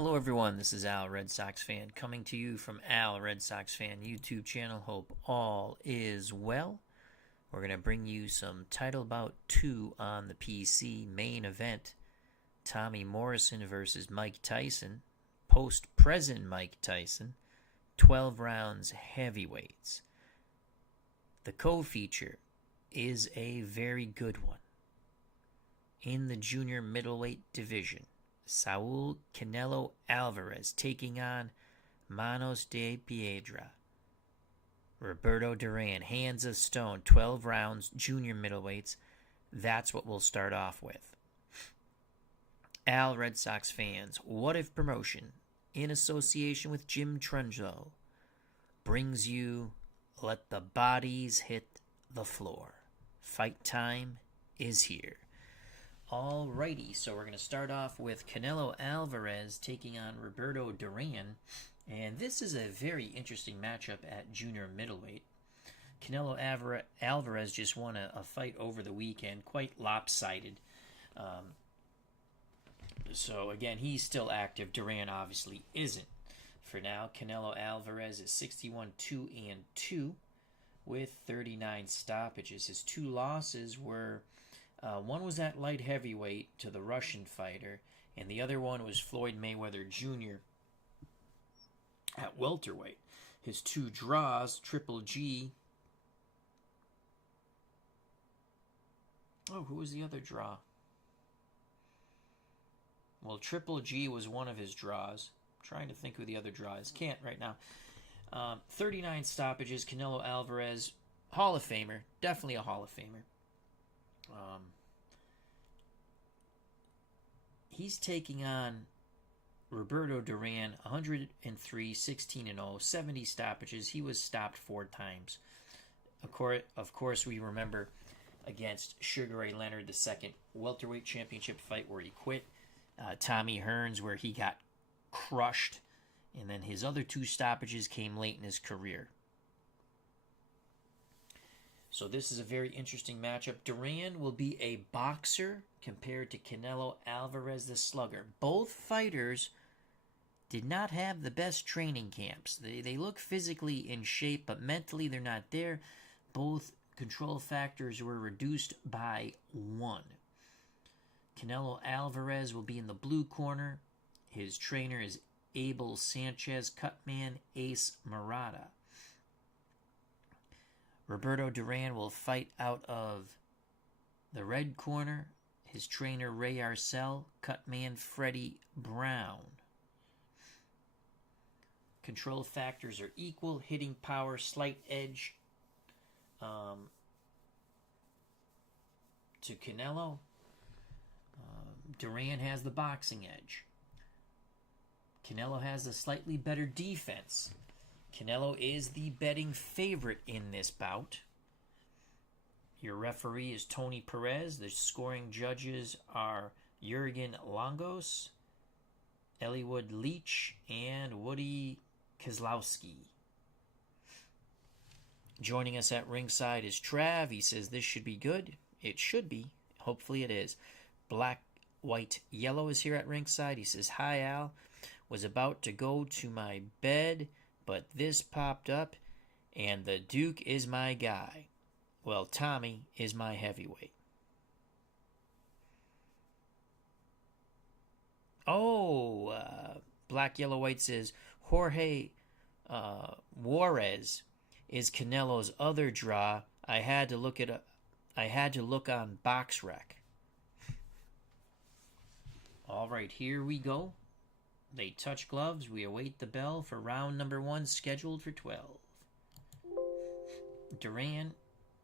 Hello everyone, this is Al, Red Sox fan, coming to you from Al, Red Sox fan YouTube channel. Hope all is well. We're going to bring you some title bout 2 on the PC main event. Tommy Morrison versus Mike Tyson, post-present Mike Tyson, 12 rounds heavyweights. The co-feature is a very good one. In the junior middleweight division, Saul Canelo Alvarez taking on Manos de Piedra. Roberto Duran, hands of stone, 12 rounds, junior middleweights. That's what we'll start off with. Al, Red Sox fans, What If Promotion, in association with Jim Trunzo, brings you Let the Bodies Hit the Floor. Fight time is here. Alrighty, so we're going to start off with Canelo Alvarez taking on Roberto Duran. And this is a very interesting matchup at junior middleweight. Canelo Alvarez just won a fight over the weekend, quite lopsided. So again, he's still active. Duran obviously isn't. For now, Canelo Alvarez is 61-2-2 with 39 stoppages. His two losses were... one was at light heavyweight to the Russian fighter, and the other one was Floyd Mayweather Jr. at welterweight. His two draws, Triple G. Oh, who was the other draw? Well, Triple G was one of his draws. I'm trying to think who the other draw is. Can't right now. 39 stoppages. Canelo Alvarez, Hall of Famer. Definitely a Hall of Famer. He's taking on Roberto Duran, 103, 16-0, 70 stoppages. He was stopped 4 times. Of course, we remember against Sugar Ray Leonard, the second welterweight championship fight where he quit. Tommy Hearns, where he got crushed. And then his other 2 stoppages came late in his career. So this is a very interesting matchup. Duran will be a boxer compared to Canelo Alvarez, the slugger. Both fighters did not have the best training camps. They look physically in shape, but mentally they're not there. Both control factors were reduced by 1. Canelo Alvarez will be in the blue corner. His trainer is Abel Sanchez, Cutman Ace Murata. Roberto Duran will fight out of the red corner. His trainer, Ray Arcel, Cutman Freddie Brown. Control factors are equal. Hitting power, slight edge to Canelo. Duran has the boxing edge. Canelo has a slightly better defense. Canelo is the betting favorite in this bout. Your referee is Tony Perez. The scoring judges are Jurgen Longos, Ellwood Leach, and Woody Kozlowski. Joining us at ringside is Trav. He says this should be good. It should be. Hopefully it is. Black, White, Yellow is here at ringside. He says, "Hi, Al. Was about to go to my bed, but this popped up, and the Duke is my guy. Well, Tommy is my heavyweight." Black, Yellow, White says, Jorge Juarez is Canelo's other draw. I had to look on BoxRec. All right, here we go. They touch gloves. We await the bell for round number 1, scheduled for 12. Duran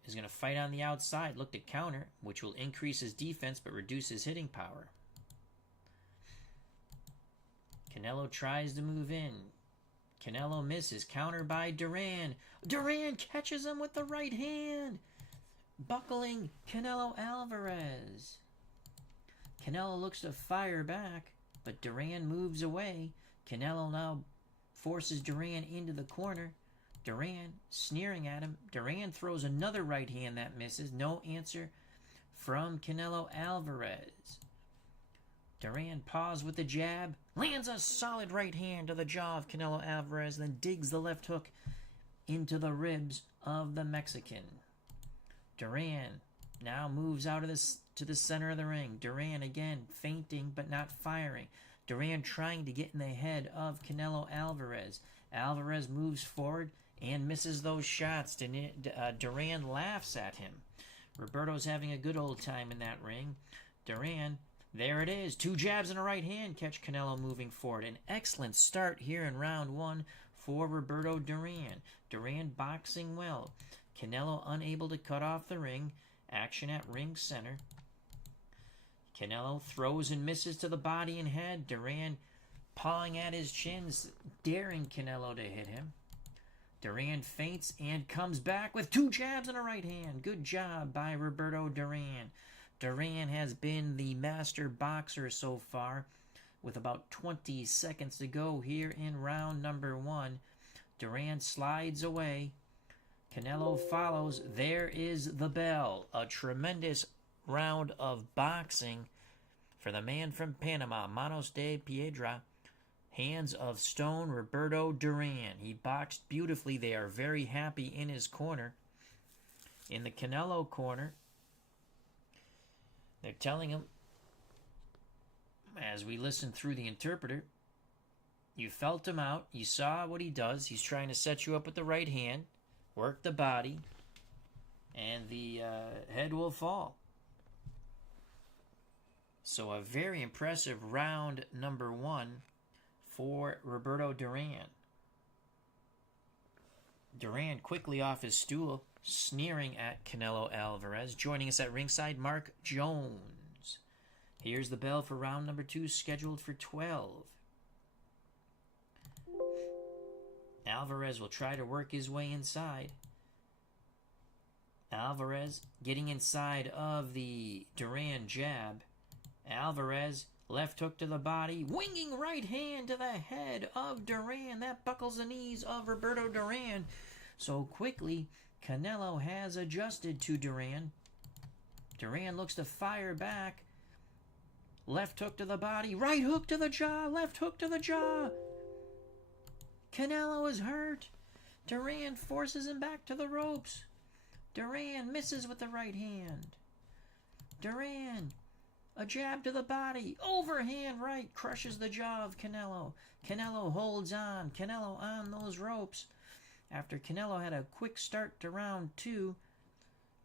is going to fight on the outside. Look to counter, which will increase his defense but reduce his hitting power. Canelo tries to move in. Canelo misses. Counter by Duran. Duran catches him with the right hand. Buckling Canelo Alvarez. Canelo looks to fire back, but Duran moves away. Canelo now forces Duran into the corner. Duran sneering at him. Duran throws another right hand that misses. No answer from Canelo Alvarez. Duran paused with the jab, lands a solid right hand to the jaw of Canelo Alvarez, then digs the left hook into the ribs of the Mexican. Duran now moves out of this to the center of the ring. Duran again feinting but not firing. Duran trying to get in the head of Canelo Alvarez. Alvarez moves forward and misses those shots. Duran laughs at him. Roberto's having a good old time in that ring. Duran, there it is. 2 jabs and a right hand catch Canelo moving forward. An excellent start here in round 1 for Roberto Duran. Duran boxing well. Canelo unable to cut off the ring. Action at ring center. Canelo throws and misses to the body and head. Duran pawing at his chins, daring Canelo to hit him. Duran feints and comes back with 2 jabs and a right hand. Good job by Roberto Duran. Duran has been the master boxer so far, with about 20 seconds to go here in round number 1. Duran slides away. Canelo follows. There is the bell. A tremendous round of boxing for the man from Panama, Manos de Piedra. Hands of stone, Roberto Duran. He boxed beautifully. They are very happy in his corner. In the Canelo corner, they're telling him, as we listen through the interpreter, you felt him out. You saw what he does. He's trying to set you up with the right hand, work the body, and the head will fall. So a very impressive round number 1 for Roberto Duran. Duran quickly off his stool, sneering at Canelo Alvarez. Joining us at ringside, Mark Jones. Here's the bell for round number 2, scheduled for 12. Alvarez will try to work his way inside. Alvarez getting inside of the Duran jab. Alvarez, left hook to the body, winging right hand to the head of Duran. That buckles the knees of Roberto Duran. So quickly, Canelo has adjusted to Duran. Duran looks to fire back. Left hook to the body, right hook to the jaw, left hook to the jaw. Canelo is hurt. Duran forces him back to the ropes. Duran misses with the right hand. Duran, a jab to the body, overhand right, crushes the jaw of Canelo. Canelo holds on. Canelo on those ropes. After Canelo had a quick start to round 2,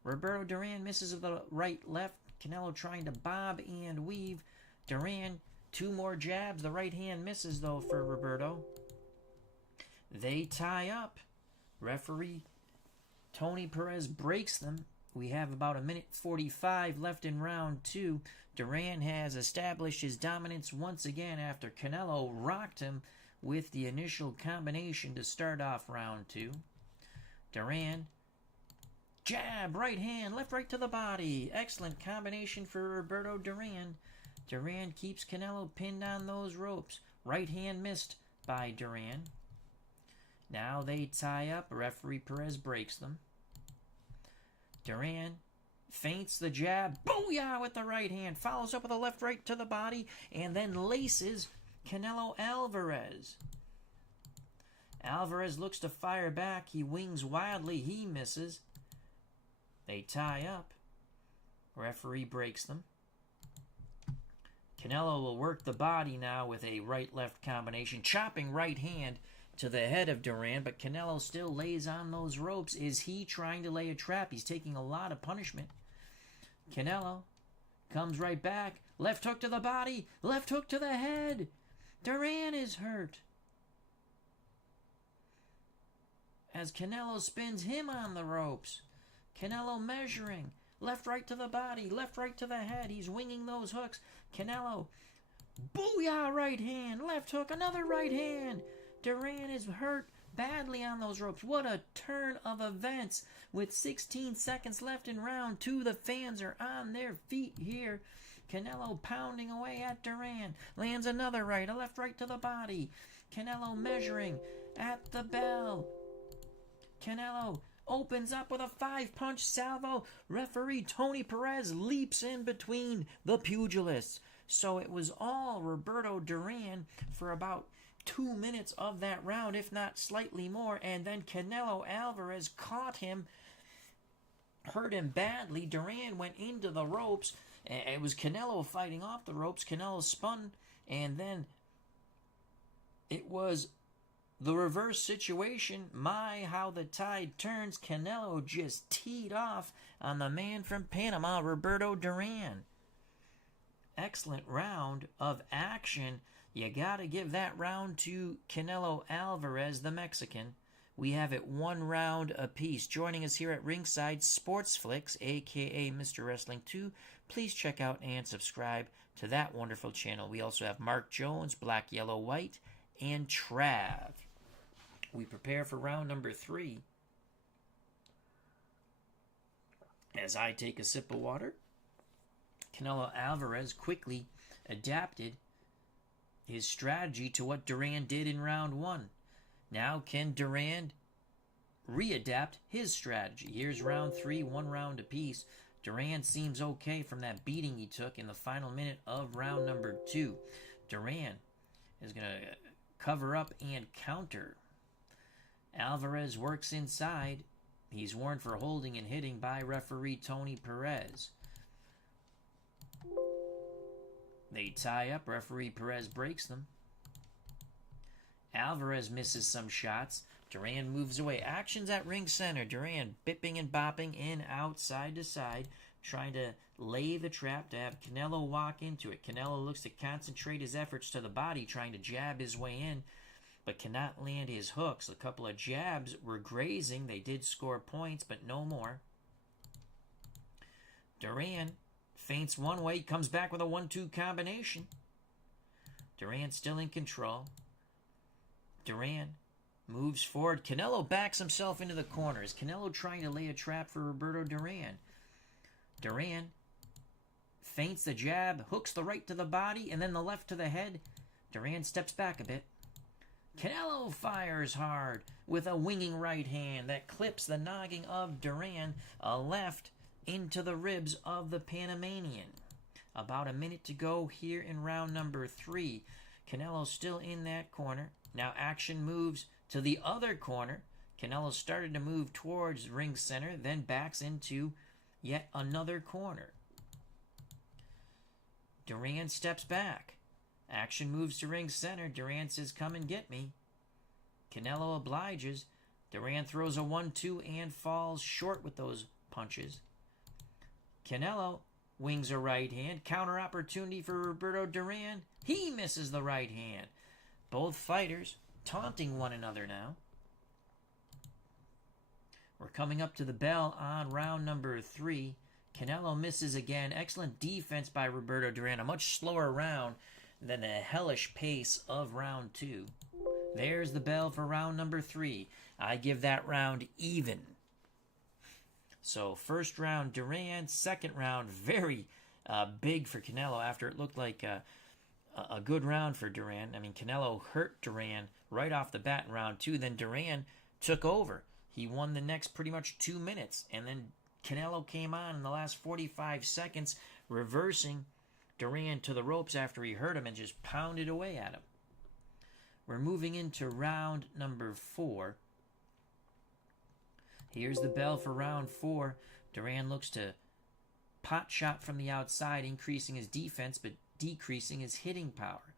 Roberto Duran misses with the right left. Canelo trying to bob and weave. Duran, 2 more jabs. The right hand misses though for Roberto. They tie up. Referee Tony Perez breaks them. We have about 1:45 left in round 2. Duran has established his dominance once again after Canelo rocked him with the initial combination to start off round 2. Duran, jab, right hand, left right to the body. Excellent combination for Roberto Duran. Duran keeps Canelo pinned on those ropes. Right hand missed by Duran. Now they tie up. Referee Perez breaks them. Duran feints the jab. Booyah with the right hand. Follows up with a left right to the body. And then laces Canelo Alvarez. Alvarez looks to fire back. He wings wildly. He misses. They tie up. Referee breaks them. Canelo will work the body now with a right-left combination. Chopping right hand to the head of Duran, but Canelo still lays on those ropes. Is he trying to lay a trap? He's taking a lot of punishment. Canelo comes right back. Left hook to the body. Left hook to the head. Duran is hurt. As Canelo spins him on the ropes. Canelo measuring. Left right to the body. Left right to the head. He's winging those hooks. Canelo. Booyah right hand. Left hook. Another right hand. Duran is hurt badly on those ropes. What a turn of events. With 16 seconds left in round 2, the fans are on their feet here. Canelo pounding away at Duran. Lands another right, a left right to the body. Canelo measuring at the bell. Canelo opens up with a 5-punch salvo. Referee Tony Perez leaps in between the pugilists. So it was all Roberto Duran for about 2 minutes of that round, if not slightly more. And then Canelo Alvarez caught him, hurt him badly. Duran went into the ropes. It was Canelo fighting off the ropes. Canelo spun, and then it was the reverse situation. My, how the tide turns. Canelo just teed off on the man from Panama, Roberto Duran. Excellent round of action. You got to give that round to Canelo Alvarez, the Mexican. We have it 1 round apiece. Joining us here at Ringside Sports Flicks, a.k.a. Mr. Wrestling 2. Please check out and subscribe to that wonderful channel. We also have Mark Jones, Black, Yellow, White, and Trav. We prepare for round number 3. As I take a sip of water, Canelo Alvarez quickly adapted his strategy to what Duran did in round 1. Now can Duran readapt his strategy? Here's round 3, 1 round apiece. Duran seems okay from that beating he took in the final minute of round number 2. Duran is going to cover up and counter. Alvarez works inside. He's warned for holding and hitting by referee Tony Perez. They tie up. Referee Perez breaks them. Alvarez misses some shots. Duran moves away. Action's at ring center. Duran bipping and bopping in, out, side to side, trying to lay the trap to have Canelo walk into it. Canelo looks to concentrate his efforts to the body, trying to jab his way in, but cannot land his hooks. A couple of jabs were grazing. They did score points, but no more. Duran feints one way, comes back with a 1-2 combination. Duran still in control. Duran moves forward. Canelo backs himself into the corner. Is Canelo trying to lay a trap for Roberto Duran? Duran feints the jab, hooks the right to the body, and then the left to the head. Duran steps back a bit. Canelo fires hard with a winging right hand that clips the noggin of Duran, a left into the ribs of the Panamanian. About a minute to go here in round number 3. Canelo still in that corner. Now action moves to the other corner. Canelo started to move towards ring center, then backs into yet another corner. Duran steps back. Action moves to ring center. Duran says, "Come and get me." Canelo obliges. Duran throws a 1-2 and falls short with those punches. Canelo wings a right hand. Counter opportunity for Roberto Duran. He misses the right hand. Both fighters taunting one another now. We're coming up to the bell on round number 3. Canelo misses again. Excellent defense by Roberto Duran. A much slower round than the hellish pace of round 2. There's the bell for round number 3. I give that round even. So first round Duran, second round very big for Canelo after it looked like a good round for Duran. I mean, Canelo hurt Duran right off the bat in round 2. Then Duran took over. He won the next pretty much 2 minutes. And then Canelo came on in the last 45 seconds, reversing Duran to the ropes after he hurt him and just pounded away at him. We're moving into round number 4. Here's the bell for round 4. Duran looks to pot shot from the outside, increasing his defense but decreasing his hitting power.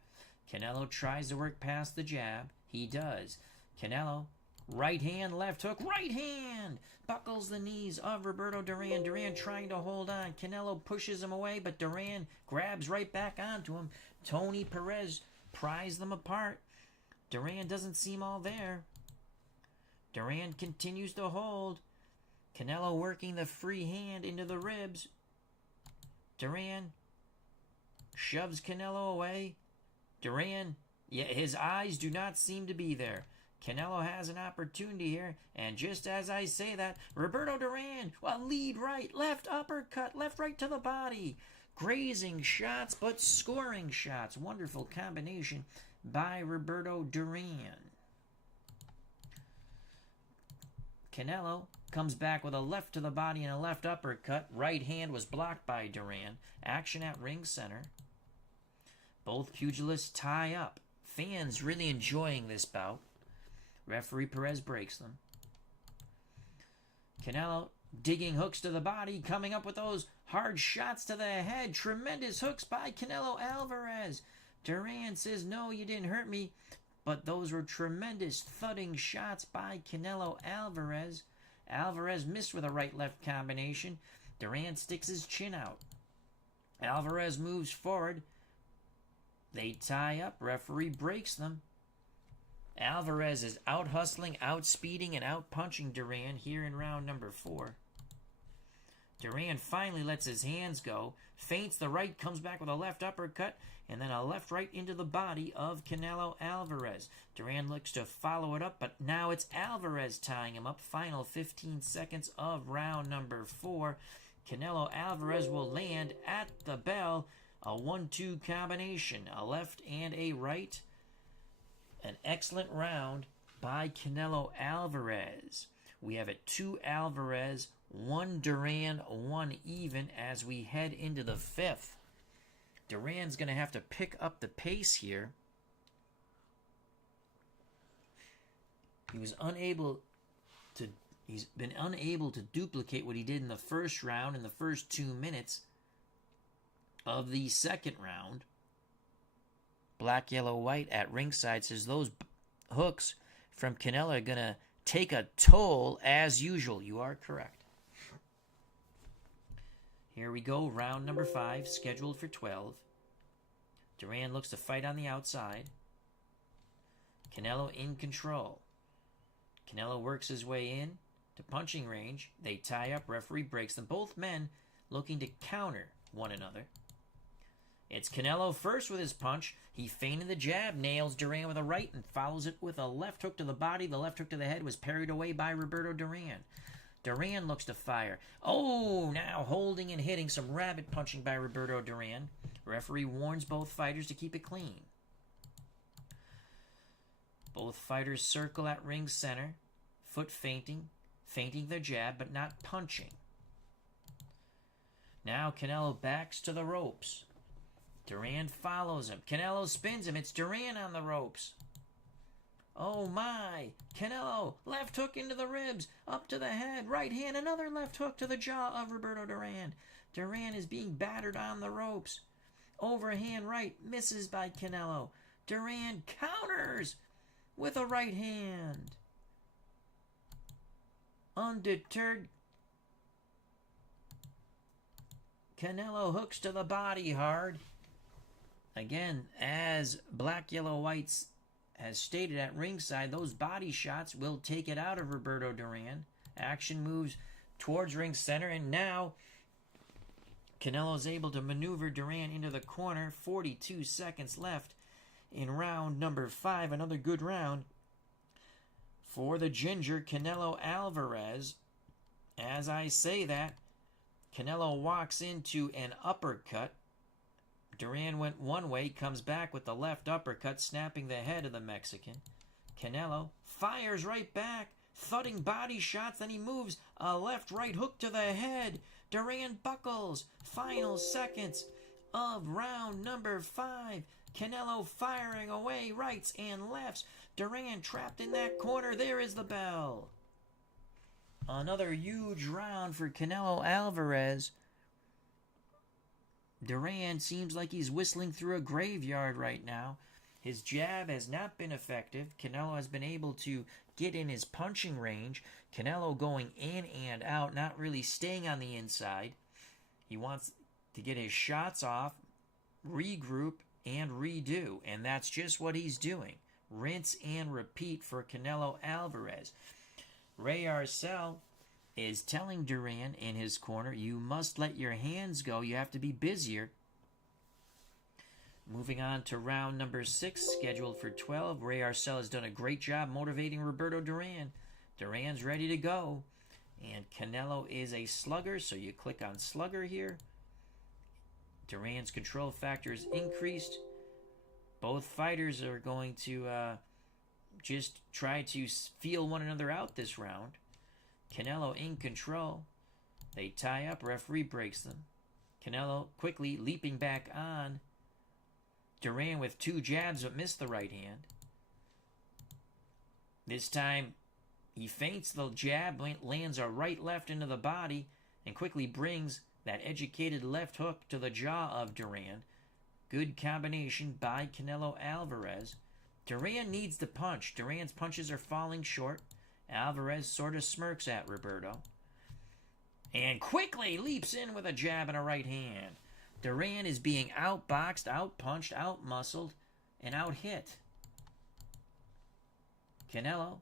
Canelo tries to work past the jab. He does. Canelo, right hand, left hook, right hand! Buckles the knees of Roberto Duran. Duran trying to hold on. Canelo pushes him away, but Duran grabs right back onto him. Tony Perez pries them apart. Duran doesn't seem all there. Duran continues to hold. Canelo working the free hand into the ribs. Duran shoves Canelo away. Duran, his eyes do not seem to be there. Canelo has an opportunity here, and just as I say that, Roberto Duran, a lead right, left uppercut, left right to the body. Grazing shots, but scoring shots. Wonderful combination by Roberto Duran. Canelo comes back with a left to the body and a left uppercut. Right hand was blocked by Duran. Action at ring center. Both pugilists tie up. Fans really enjoying this bout. Referee Perez breaks them. Canelo digging hooks to the body, coming up with those hard shots to the head. Tremendous hooks by Canelo Alvarez. Duran says, no, you didn't hurt me. But those were tremendous thudding shots by Canelo Alvarez. Alvarez missed with a right-left combination. Duran sticks his chin out. Alvarez moves forward. They tie up. Referee breaks them. Alvarez is out-hustling, out-speeding, and out-punching Duran here in round number 4. Duran finally lets his hands go, feints the right, comes back with a left uppercut, and then a left right into the body of Canelo Alvarez. Duran looks to follow it up, but now it's Alvarez tying him up. Final 15 seconds of round number 4. Canelo Alvarez will land at the bell. A 1-2 combination, a left and a right. An excellent round by Canelo Alvarez. We have it 2 Alvarez, 1 Duran, 1 even as we head into the 5th. Duran's going to have to pick up the pace here. He's been unable to duplicate what he did in the first round in the first 2 minutes of the second round. Black, Yellow, White at ringside says those hooks from Canelo are going to take a toll as usual. You are correct. Here we go, round number 5, scheduled for 12. Duran looks to fight on the outside. Canelo in control. Canelo works his way in to punching range. They tie up, referee breaks them. Both men looking to counter one another. It's Canelo first with his punch. He feinted the jab, nails Duran with a right, and follows it with a left hook to the body. The left hook to the head was parried away by Roberto Duran. Duran looks to fire. Oh, now holding and hitting some rabbit punching by Roberto Duran. Referee warns both fighters to keep it clean. Both fighters circle at ring center. Foot feinting their jab, but not punching. Now Canelo backs to the ropes. Duran follows him. Canelo spins him. It's Duran on the ropes. Oh my! Canelo, left hook into the ribs, up to the head, right hand, another left hook to the jaw of Roberto Duran. Duran is being battered on the ropes. Overhand right, misses by Canelo. Duran counters with a right hand. Undeterred, Canelo hooks to the body hard. Again, as Black, Yellow, Whites has stated at ringside, those body shots will take it out of Roberto Duran. Action moves towards ring center, and now Canelo is able to maneuver Duran into the corner. 42 seconds left in round number 5. Another good round for the Ginger, Canelo Alvarez. As I say that, Canelo walks into an uppercut. Duran went one way, comes back with the left uppercut, snapping the head of the Mexican. Canelo fires right back, thudding body shots, then he moves a left-right hook to the head. Duran buckles. Final seconds of round number 5. Canelo firing away rights and lefts. Duran trapped in that corner. There is the bell. Another huge round for Canelo Alvarez. Duran seems like he's whistling through a graveyard right now. His jab has not been effective. Canelo has been able to get in his punching range. Canelo going in and out, not really staying on the inside. He wants to get his shots off, regroup, and redo. And that's just what he's doing. Rinse and repeat for Canelo Alvarez. Ray Arcel is telling Duran in his corner, you must let your hands go. You have to be busier. Moving on to round number 6, scheduled for 12. Ray Arcel has done a great job motivating Roberto Duran. Duran's ready to go. And Canelo is a slugger, so you click on slugger here. Duran's control factor is increased. Both fighters are going to just try to feel one another out this round. Canelo in control. They tie up. Referee breaks them. Canelo quickly leaping back on Duran with 2 jabs but missed the right hand. This time he feints the jab, lands a right-left into the body, and quickly brings that educated left hook to the jaw of Duran. Good combination by Canelo Alvarez. Duran needs to punch. Duran's punches are falling short. Alvarez sort of smirks at Roberto. And quickly leaps in with a jab and a right hand. Duran is being outboxed, outpunched, outmuscled, and out-hit. Canelo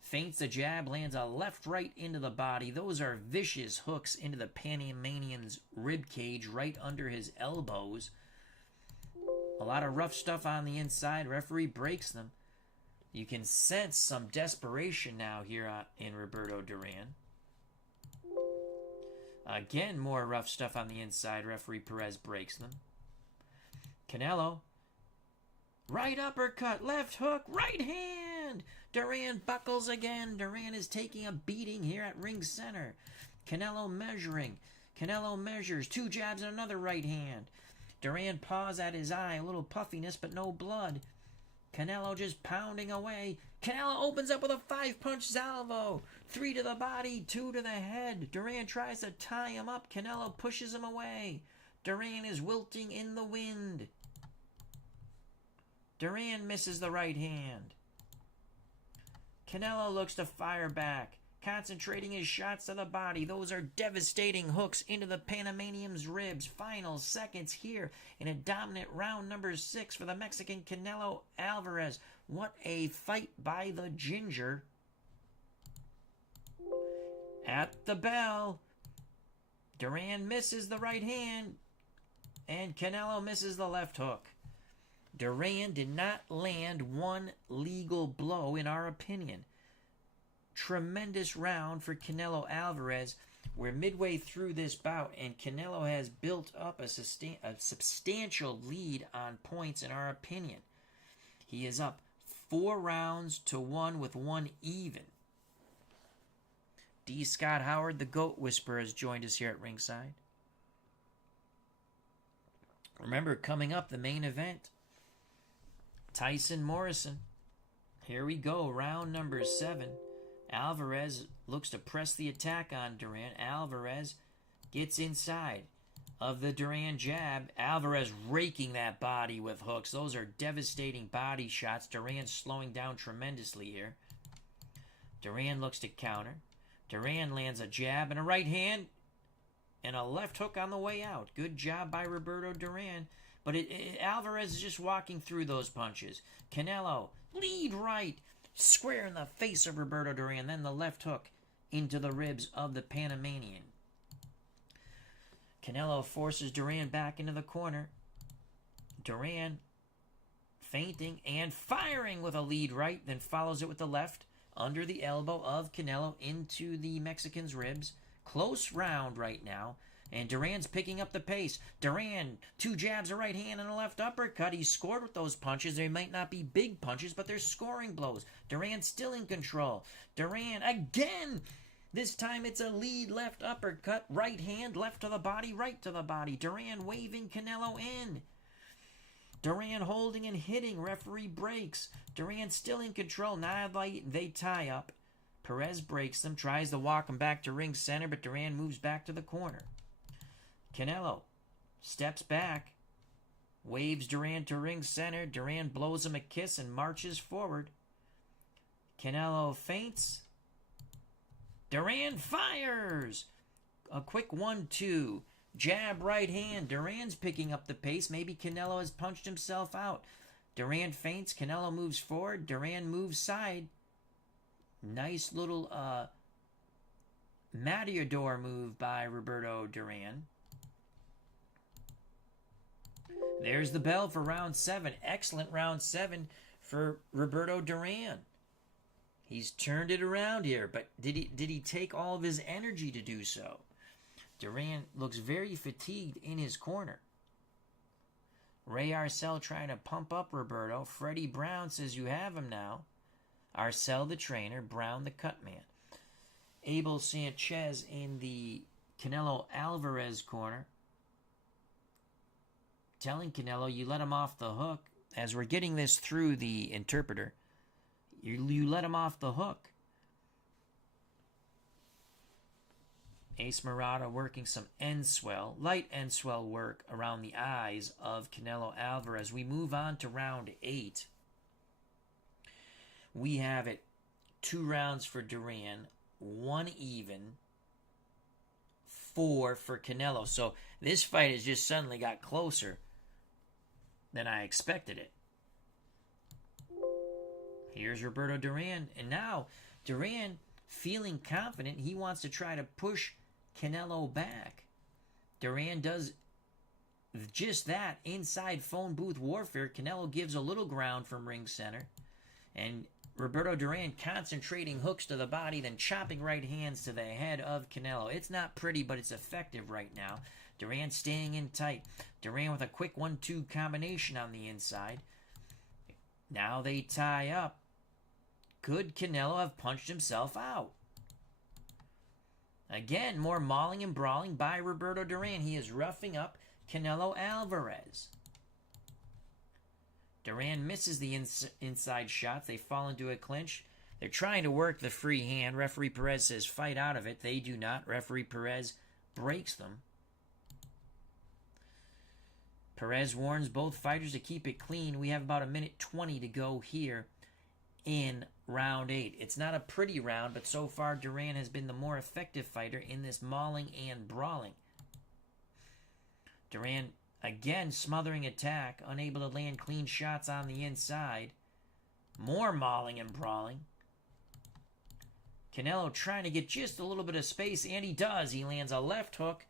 feints a jab, lands a left-right into the body. Those are vicious hooks into the Panamanian's rib cage right under his elbows. A lot of rough stuff on the inside. Referee breaks them. You can sense some desperation now here in Roberto Duran. Again, more rough stuff on the inside. Referee Perez breaks them. Canelo. Right uppercut, left hook, right hand. Duran buckles again. Duran is taking a beating here at ring center. Canelo measuring. Canelo measures. 2 jabs and another right hand. Duran paws at his eye. A little puffiness, but no blood. Canelo just pounding away. Canelo opens up with a 5-punch salvo. 3 to the body, 2 to the head. Duran tries to tie him up. Canelo pushes him away. Duran is wilting in the wind. Duran misses the right hand. Canelo looks to fire back, concentrating his shots to the body. Those are devastating hooks into the Panamanian's ribs. Final seconds here in a dominant round number 6 for the Mexican Canelo Alvarez. What a fight by the Ginger. At the bell, Duran misses the right hand, and Canelo misses the left hook. Duran did not land one legal blow, in our opinion. Tremendous round for Canelo Alvarez. We're midway through this bout, and Canelo has built up a substantial lead on points, in our opinion. He is up 4 rounds to 1 with 1 even. D. Scott Howard, the GOAT Whisperer, has joined us here at ringside. Remember, coming up, the main event. Tyson Morrison. Here we go, round number 7. Alvarez looks to press the attack on Duran. Alvarez gets inside of the Duran jab. Alvarez raking that body with hooks. Those are devastating body shots. Duran slowing down tremendously here. Duran looks to counter. Duran lands a jab and a right hand and a left hook on the way out. Good job by Roberto Duran. But Alvarez is just walking through those punches. Canelo, lead right, square in the face of Roberto Duran. Then the left hook into the ribs of the Panamanian. Canelo forces Duran back into the corner. Duran feinting and firing with a lead right, then follows it with the left under the elbow of Canelo into the Mexican's ribs. Close round right now. And Duran's picking up the pace. Duran, 2 jabs, a right hand, and a left uppercut. He scored with those punches. They might not be big punches, but they're scoring blows. Duran still in control. Duran again. This time it's a lead left uppercut. Right hand, left to the body, right to the body. Duran waving Canelo in. Duran holding and hitting. Referee breaks. Duran still in control. Now they tie up. Perez breaks them, tries to walk him back to ring center, but Duran moves back to the corner. Canelo steps back, waves Duran to ring center. Duran blows him a kiss and marches forward. Canelo feints. Duran fires. A quick 1-2. Jab right hand. Duran's picking up the pace. Maybe Canelo has punched himself out. Duran feints. Canelo moves forward. Duran moves side. Nice little matador move by Roberto Duran. There's the bell for round 7. Excellent round 7 for Roberto Duran. He's turned it around here, but did he take all of his energy to do so? Duran looks very fatigued in his corner. Ray Arcel trying to pump up Roberto. Freddie Brown says you have him now. Arcel the trainer, Brown the cut man. Abel Sanchez in the Canelo Alvarez corner. telling Canelo, you let him off the hook. As we're getting this through the interpreter, you let him off the hook. Ace Murata working some end swell, light end swell work around the eyes of Canelo Alvarez. We move on to round 8. We have it 2 rounds for Duran, 1 even, 4 for Canelo. So this fight has just suddenly got closer than I expected it. Here's Roberto Duran. And now Duran, feeling confident, he wants to try to push Canelo back. Duran does just that. Inside phone booth warfare, Canelo gives a little ground from ring center. And Roberto Duran concentrating hooks to the body, then chopping right hands to the head of Canelo. It's not pretty, but it's effective right now. Duran staying in tight. Duran with a quick 1-2 combination on the inside. Now they tie up. Could Canelo have punched himself out? Again, more mauling and brawling by Roberto Duran. He is roughing up Canelo Alvarez. Duran misses the inside shots. They fall into a clinch. They're trying to work the free hand. Referee Perez says fight out of it. They do not. Referee Perez breaks them. Perez warns both fighters to keep it clean. We have about 1:20 to go here in round 8. It's not a pretty round, but so far Duran has been the more effective fighter in this mauling and brawling. Duran again smothering attack, unable to land clean shots on the inside. More mauling and brawling. Canelo trying to get just a little bit of space, and he does. He lands a left hook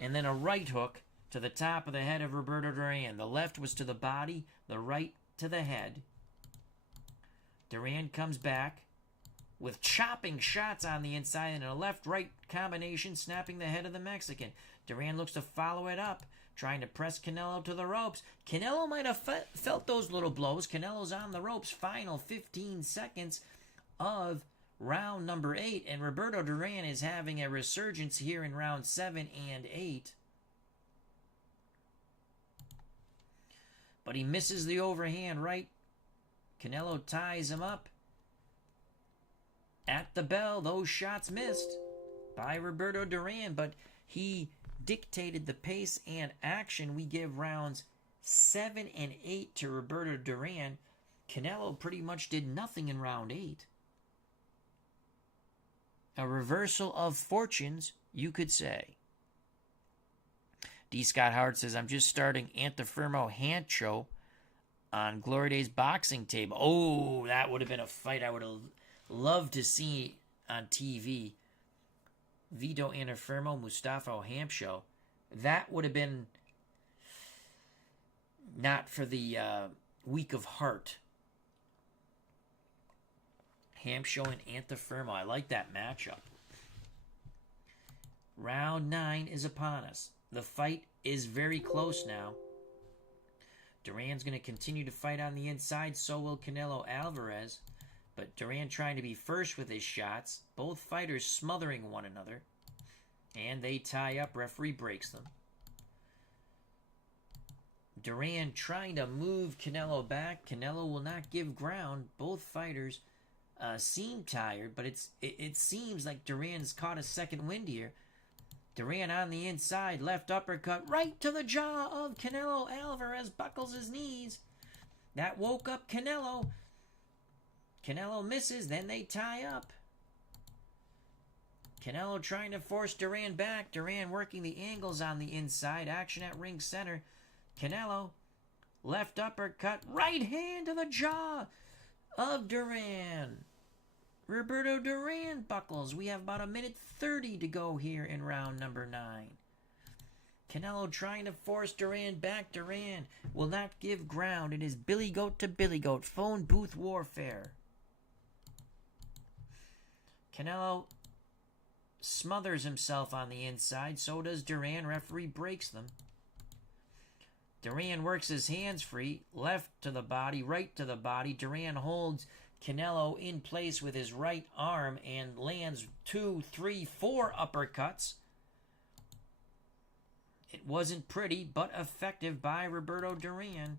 and then a right hook to the top of the head of Roberto Duran. The left was to the body, the right to the head. Duran comes back with chopping shots on the inside and a left-right combination, snapping the head of the Mexican. Duran looks to follow it up, trying to press Canelo to the ropes. Canelo might have felt those little blows. Canelo's on the ropes. Final 15 seconds of round number 8, and Roberto Duran is having a resurgence here in round 7 and 8. But he misses the overhand right. Canelo ties him up. At the bell, those shots missed by Roberto Duran, but he dictated the pace and action. We give rounds 7 and 8 to Roberto Duran. Canelo pretty much did nothing in round 8. A reversal of fortunes, you could say. D. Scott Howard says, I'm just starting Antifermo Hancho on Glory Days boxing table. Oh, that would have been a fight I would have loved to see on TV. Vito Antifermo, Mustafa Hamsho. That would have been not for the weak of heart. Hamsho and Antifermo. I like that matchup. Round 9 is upon us. The fight is very close now. Duran's going to continue to fight on the inside. So will Canelo Alvarez. But Duran trying to be first with his shots. Both fighters smothering one another. And they tie up. Referee breaks them. Duran trying to move Canelo back. Canelo will not give ground. Both fighters seem tired, but it seems like Duran's caught a second wind here. Duran on the inside, left uppercut right to the jaw of Canelo Alvarez, buckles his knees. That woke up Canelo. Canelo misses, then they tie up. Canelo trying to force Duran back. Duran working the angles on the inside. Action at ring center. Canelo, left uppercut, right hand to the jaw of Duran. Roberto Duran buckles. We have about 1:30 to go here in round number 9. Canelo trying to force Duran back. Duran will not give ground. It is Billy Goat to Billy Goat. Phone booth warfare. Canelo smothers himself on the inside. So does Duran. Referee breaks them. Duran works his hands free. Left to the body, right to the body. Duran holds Canelo in place with his right arm and lands 2, 3, 4 uppercuts. It wasn't pretty, but effective by Roberto Duran.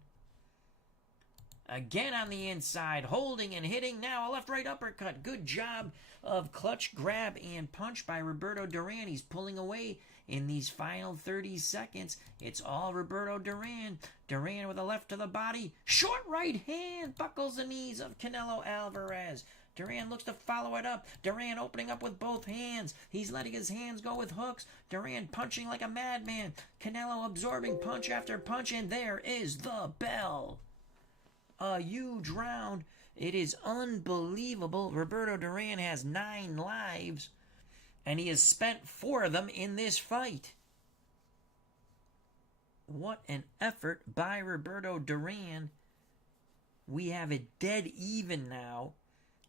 Again on the inside, holding and hitting. Now a left-right uppercut. Good job of clutch, grab, and punch by Roberto Duran. He's pulling away in these final 30 seconds. It's all Roberto Duran. Duran with a left to the body. Short right hand buckles the knees of Canelo Alvarez. Duran looks to follow it up. Duran opening up with both hands. He's letting his hands go with hooks. Duran punching like a madman. Canelo absorbing punch after punch, and there is the bell. A huge round. It is unbelievable. Roberto Duran has 9 lives, and he has spent 4 of them in this fight. What an effort by Roberto Duran. We have it dead even now,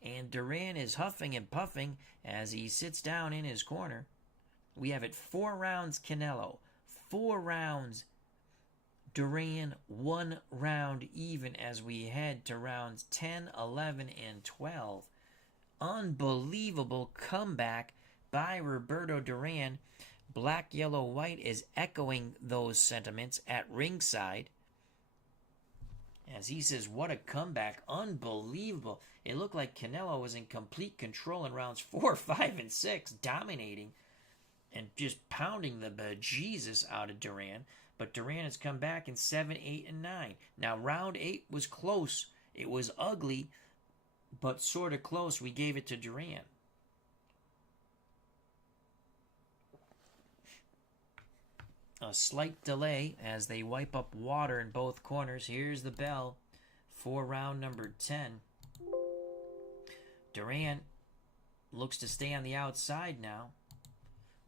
and Duran is huffing and puffing as he sits down in his corner. We have it 4 rounds Canelo, 4 rounds Duran, 1 round even as we head to rounds 10, 11, and 12. Unbelievable comeback by Roberto Duran. Black, Yellow, White is echoing those sentiments at ringside as he says, what a comeback. Unbelievable. It looked like Canelo was in complete control in rounds 4, 5, and 6, dominating and just pounding the bejesus out of Duran. But Duran has come back in 7, 8, and 9. Now, round 8 was close. It was ugly, but sort of close. We gave it to Duran. A slight delay as they wipe up water in both corners. Here's the bell for round number 10. Duran looks to stay on the outside now.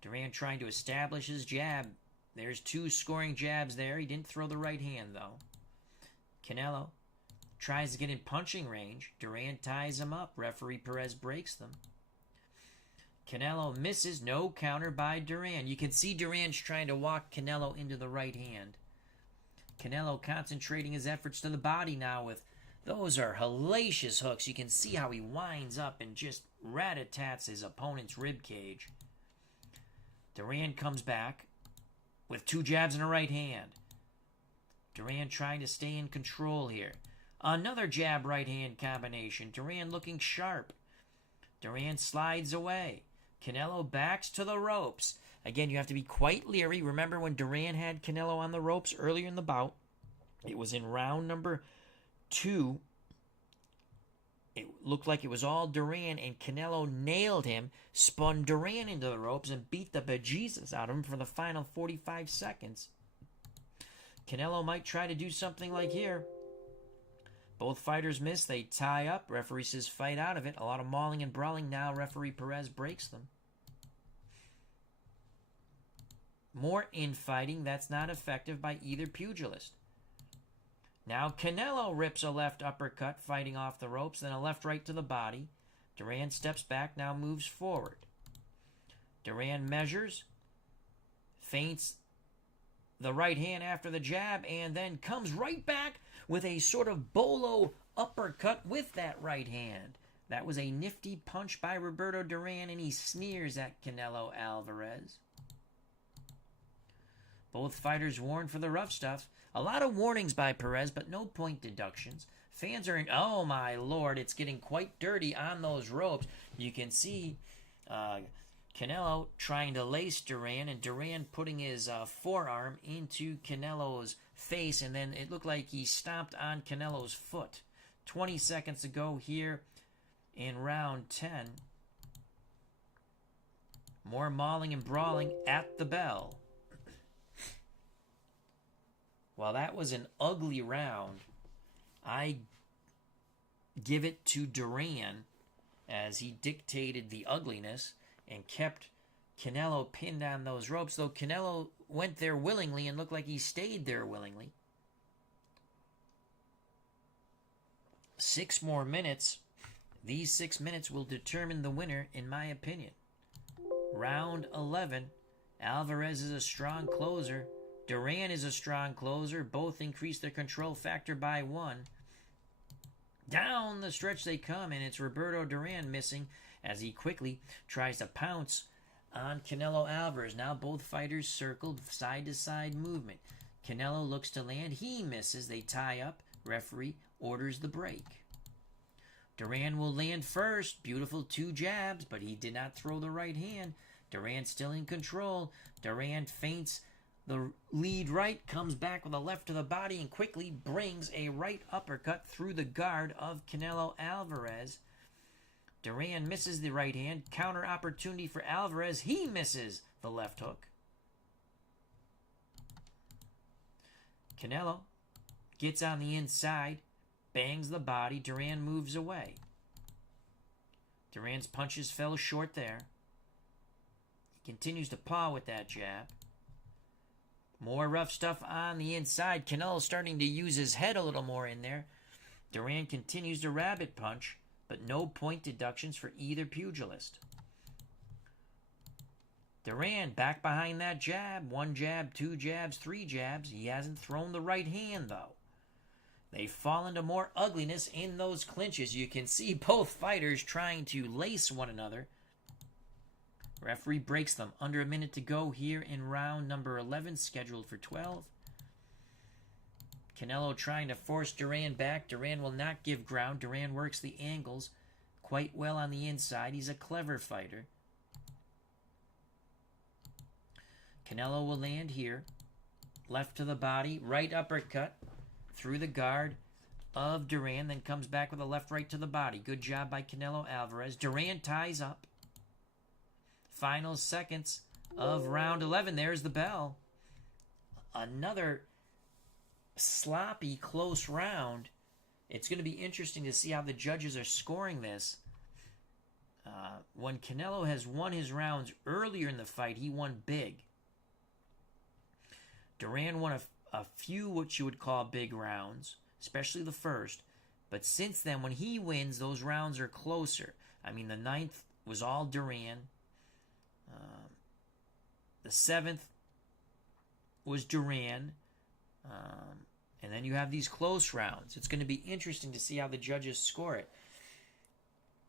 Duran trying to establish his jab. There's 2 scoring jabs there. He didn't throw the right hand, though. Canelo tries to get in punching range. Duran ties him up. Referee Perez breaks them. Canelo misses. No counter by Duran. You can see Duran's trying to walk Canelo into the right hand. Canelo concentrating his efforts to the body now with those are hellacious hooks. You can see how he winds up and just rat-a-tats his opponent's rib cage. Duran comes back with 2 jabs and a right hand. Duran trying to stay in control here. Another jab right hand combination. Duran looking sharp. Duran slides away. Canelo backs to the ropes. Again, you have to be quite leery. Remember when Duran had Canelo on the ropes earlier in the bout? It was in round number 2. It looked like it was all Duran, and Canelo nailed him, spun Duran into the ropes, and beat the bejesus out of him for the final 45 seconds. Canelo might try to do something like here. Both fighters miss. They tie up. Referee says fight out of it. A lot of mauling and brawling. Now referee Perez breaks them. More infighting. That's not effective by either pugilist. Now Canelo rips a left uppercut, fighting off the ropes, then a left right to the body. Duran steps back, now moves forward. Duran measures, feints the right hand after the jab, and then comes right back with a sort of bolo uppercut with that right hand. That was a nifty punch by Roberto Duran, and he sneers at Canelo Alvarez. Both fighters warned for the rough stuff. A lot of warnings by Perez, but no point deductions. Fans are in, oh my lord, it's getting quite dirty on those ropes. You can see Canelo trying to lace Duran, and Duran putting his forearm into Canelo's face, and then it looked like he stomped on Canelo's foot. 20 seconds to go here in round 10. More mauling and brawling at the bell. While that was an ugly round, I give it to Duran as he dictated the ugliness and kept Canelo pinned on those ropes, though Canelo went there willingly and looked like he stayed there willingly. 6 more minutes. These 6 minutes will determine the winner, in my opinion. Round 11. Alvarez is a strong closer. Duran is a strong closer. Both increase their control factor by 1. Down the stretch they come, and it's Roberto Duran missing as he quickly tries to pounce on Canelo Alvarez. Now both fighters circled, side-to-side movement. Canelo looks to land. He misses. They tie up. Referee orders the break. Duran will land first. Beautiful 2 jabs, but he did not throw the right hand. Duran still in control. Duran feints the lead right, comes back with a left to the body, and quickly brings a right uppercut through the guard of Canelo Alvarez. Duran misses the right hand. Counter opportunity for Alvarez. He misses the left hook. Canelo gets on the inside, bangs the body. Duran moves away. Duran's punches fell short there. He continues to paw with that jab. More rough stuff on the inside. Canelo starting to use his head a little more in there. Duran continues to rabbit punch, but no point deductions for either pugilist. Duran back behind that jab. 1 jab, 2 jabs, 3 jabs. He hasn't thrown the right hand, though. They fall into more ugliness in those clinches. You can see both fighters trying to lace one another. Referee breaks them. Under a minute to go here in round number 11, scheduled for 12. Canelo trying to force Duran back. Duran will not give ground. Duran works the angles quite well on the inside. He's a clever fighter. Canelo will land here. Left to the body. Right uppercut through the guard of Duran. Then comes back with a left right to the body. Good job by Canelo Alvarez. Duran ties up. Final seconds of round 11. There's the bell. Another sloppy, close round. It's going to be interesting to see how the judges are scoring this. When Canelo has won his rounds earlier in the fight, he won big. Duran won a few what you would call big rounds, especially the first. But since then, when he wins, those rounds are closer. I mean, the 9th was all Duran. The 7th was Duran. And then you have these close rounds. It's going to be interesting to see how the judges score it.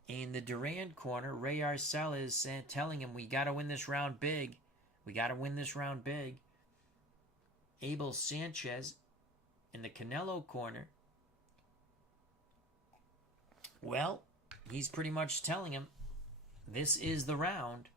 In the Duran corner, Ray Arcel is telling him, we got to win this round big. We got to win this round big. Abel Sanchez in the Canelo corner, well, he's pretty much telling him, this is the round.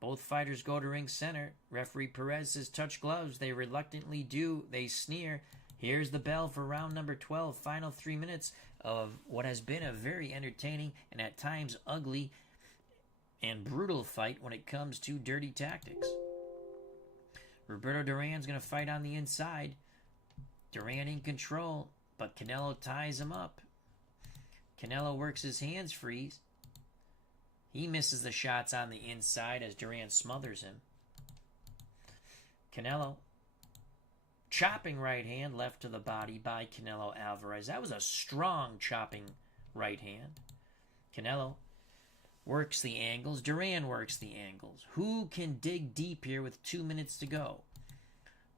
Both fighters go to ring center. Referee Perez says, touch gloves. They reluctantly do. They sneer. Here's the bell for round number 12. Final 3 minutes of what has been a very entertaining and at times ugly and brutal fight when it comes to dirty tactics. Roberto Duran's going to fight on the inside. Duran in control, but Canelo ties him up. Canelo works his hands free. He misses the shots on the inside as Duran smothers him. Canelo, chopping right hand left to the body by Canelo Alvarez. That was a strong chopping right hand. Canelo works the angles. Duran works the angles. Who can dig deep here with 2 minutes to go?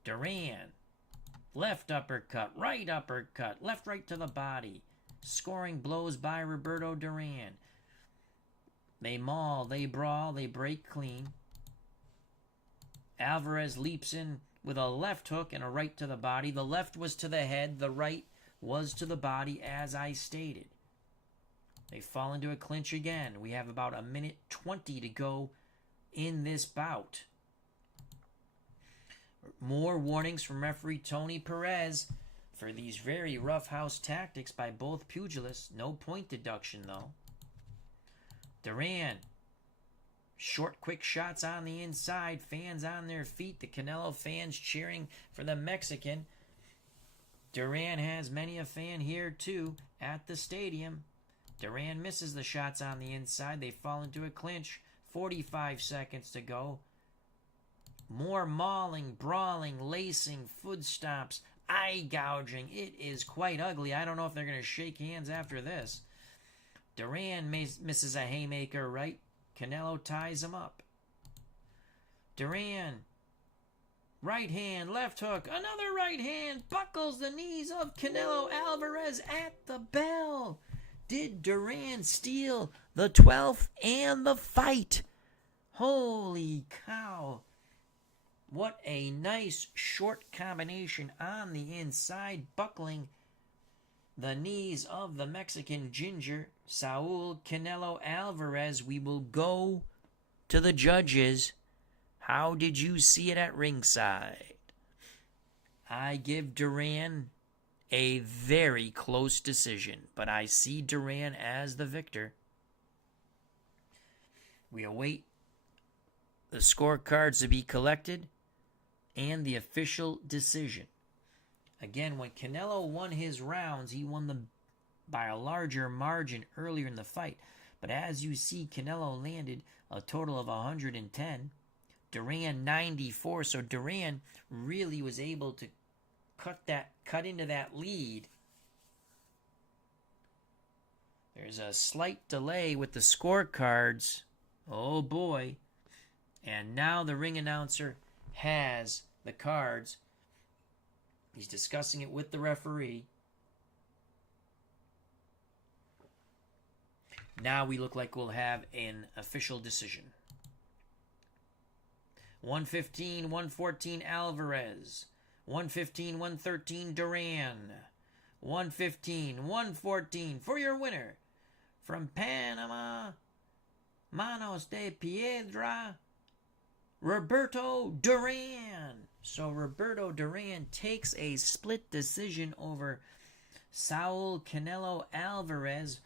Duran, left uppercut, left right to the body. Scoring blows by Roberto Duran. They maul, they brawl, they break clean. Alvarez leaps in with a left hook and a right to the body. The left was to the head, the right was to the body, as I stated. They fall into a clinch again. We have about 1:20 to go in this bout. More warnings from referee Tony Perez for these very roughhouse tactics by both pugilists. No point deduction, though. Duran, short, quick shots on the inside. Fans on their feet. The Canelo fans cheering for the Mexican. Duran has many a fan here, too, at the stadium. Duran misses the shots on the inside. They fall into a clinch. 45 seconds to go. More mauling, brawling, lacing, foot stomps, eye gouging. It is quite ugly. I don't know if they're going to shake hands after this. Duran misses a haymaker right. Canelo ties him up. Duran, right hand, left hook, another right hand, buckles the knees of Canelo Alvarez at the bell. Did Duran steal the 12th and the fight? Holy cow. What a nice short combination on the inside, buckling the knees of the Mexican Ginger, Saul Canelo Alvarez. We will go to the judges. How did you see it at ringside? I give Duran a very close decision, but I see Duran as the victor. We await the scorecards to be collected and the official decision. Again, when Canelo won his rounds, he won them by a larger margin earlier in the fight. But as you see, Canelo landed a total of 110, Duran 94. So Duran really was able to cut into that lead. There's a slight delay with the scorecards. Oh boy. And now the ring announcer has the cards. He's discussing it with the referee. Now we look like we'll have an official decision. 115, 114 Alvarez. 115, 113 Duran. 115, 114 for your winner. From Panama, Manos de Piedra, Roberto Duran. So Roberto Duran takes a split decision over Saul Canelo Alvarez.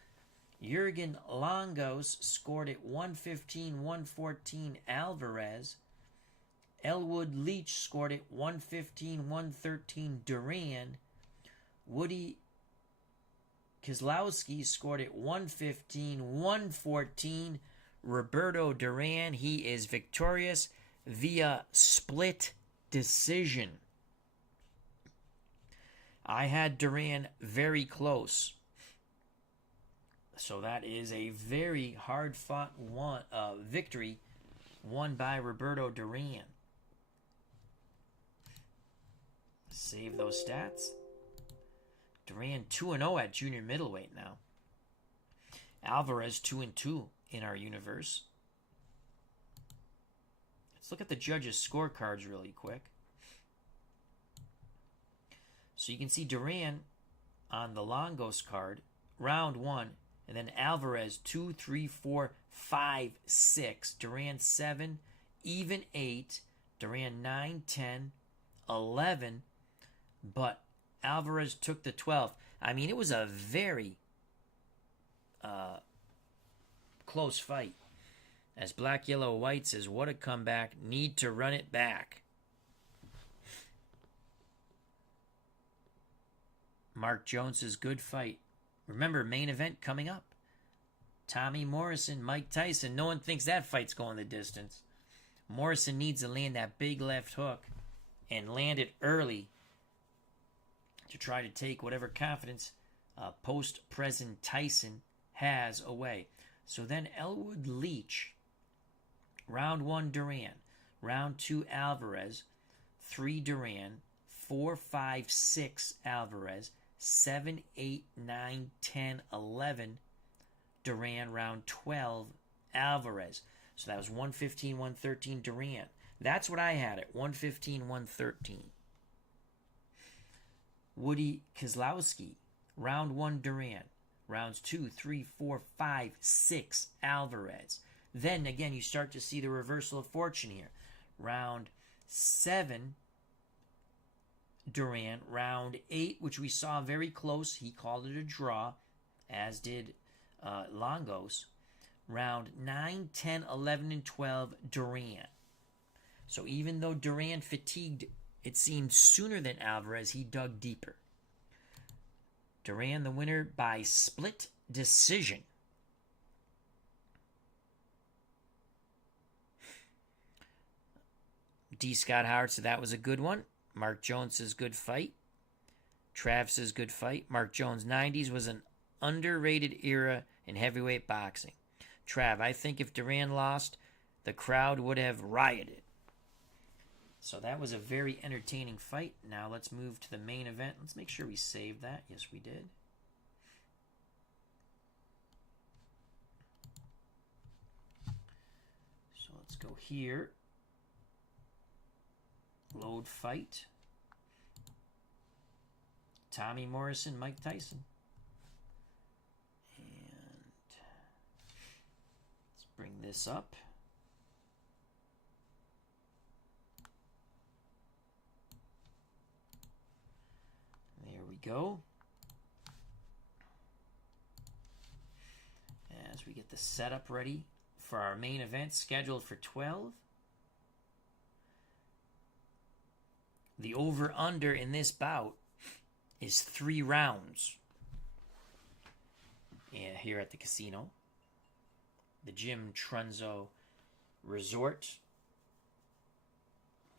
Jurgen Longos scored it 115-114 Alvarez. Elwood Leach scored it 115-113 Duran. Woody Kozlowski scored it 115-114 Roberto Duran. He is victorious via split decision. I had Duran very close. So that is a very hard-fought victory won by Roberto Duran. Save those stats. Duran 2-0 at junior middleweight now. Alvarez 2-2 in our universe. Let's look at the judges' scorecards really quick. So you can see Duran on the Longos card, round 1, and then Alvarez 2, 3, 4, 5, 6. Duran 7, even 8. Duran 9, 10, 11. But Alvarez took the 12th. I mean, it was a very close fight. As Black Yellow White says, what a comeback. Need to run it back. Mark Jones's good fight. Remember, main event coming up. Tommy Morrison, Mike Tyson. No one thinks that fight's going the distance. Morrison needs to land that big left hook and land it early to try to take whatever confidence post-present Tyson has away. So then Elwood Leach, round 1 Duran, round 2 Alvarez, 3 Duran, 4, 5, 6 Alvarez, 7, 8, 9, 10, 11 Duran, round 12 Alvarez. So that was 115, 113 Duran. That's what I had at 115, 113. Woody Kozlowski, round 1 Duran, rounds 2, 3, 4, 5, 6 Alvarez. Then again, you start to see the reversal of fortune here. Round 7 Duran, round 8, which we saw very close. He called it a draw, as did Longos. Round 9, 10, 11, and 12 Duran. So even though Duran fatigued, it seemed sooner than Alvarez, he dug deeper. Duran the winner by split decision. D. Scott Howard said that was a good one. Mark Jones's good fight. Travis's good fight. Mark Jones 90s was an underrated era in heavyweight boxing. Trav, I think if Duran lost, the crowd would have rioted. So that was a very entertaining fight. Now let's move to the main event. Let's make sure we saved that. Yes, we did. So let's go here. Load fight. Tommy Morrison, Mike Tyson. And let's bring this up. There we go. As we get the setup ready for our main event scheduled for 12. The over-under in this bout is 3 rounds. And here at the casino, the Jim Trunzo Resort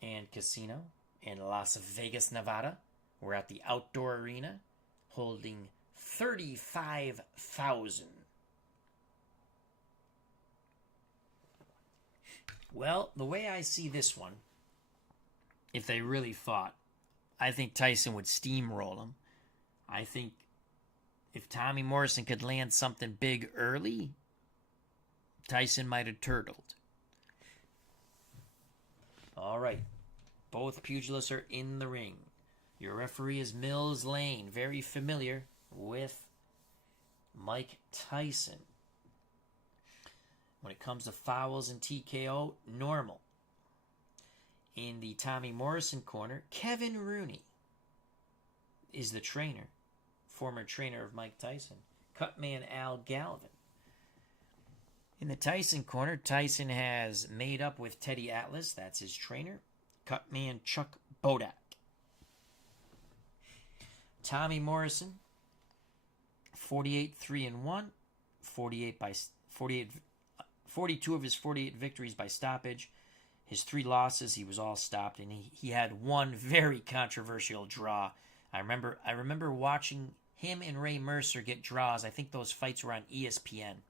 and Casino in Las Vegas, Nevada. We're at the outdoor arena holding 35,000. Well, the way I see this one, if they really fought, I think Tyson would steamroll him. I think if Tommy Morrison could land something big early, Tyson might have turtled. All right. Both pugilists are in the ring. Your referee is Mills Lane, very familiar with Mike Tyson. When it comes to fouls and TKO, normal. In the Tommy Morrison corner, Kevin Rooney is the trainer, former trainer of Mike Tyson. Cutman Al Galvin. In the Tyson corner, Tyson has made up with Teddy Atlas, that's his trainer. Cutman Chuck Bodak. Tommy Morrison, 48-3-1, 42 of his 48 victories by stoppage. His 3 losses, he was all stopped, and he had one very controversial draw. I remember watching him and Ray Mercer get draws. I think those fights were on ESPN.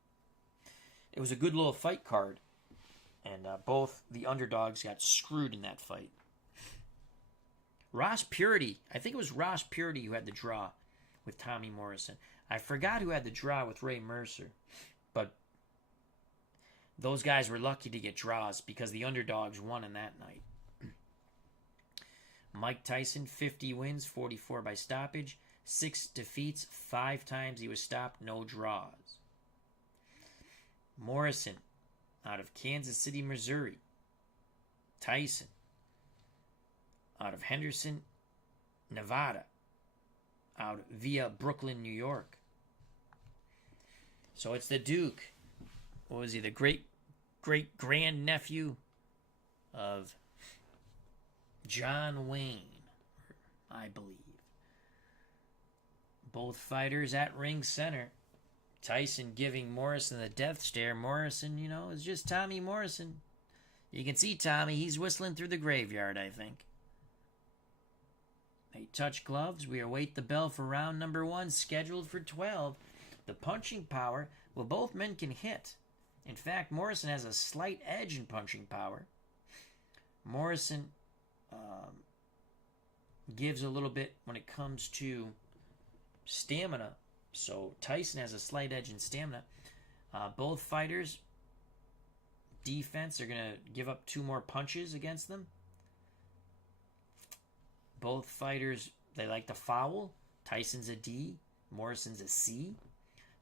It was a good little fight card, and both the underdogs got screwed in that fight. Ross Purity, I think it was Ross Purity who had the draw with Tommy Morrison. I forgot who had the draw with Ray Mercer, but those guys were lucky to get draws because the underdogs won in that night. Mike Tyson, 50 wins, 44 by stoppage, 6 defeats, 5 times he was stopped, no draws. Morrison, out of Kansas City, Missouri. Tyson, out of Henderson, Nevada. Out via Brooklyn, New York. So it's the Duke. What was he? The great-grandnephew of John Wayne, I believe. Both fighters at ring center. Tyson giving Morrison the death stare. Morrison, is just Tommy Morrison. You can see Tommy. He's whistling through the graveyard, I think. They touch gloves. We await the bell for round number 1, scheduled for 12. The punching power. Well, both men can hit. In fact, Morrison has a slight edge in punching power. Morrison gives a little bit when it comes to stamina. So Tyson has a slight edge in stamina. Both fighters, defense, are going to give up 2 more punches against them. Both fighters, they like to foul. Tyson's a D, Morrison's a C.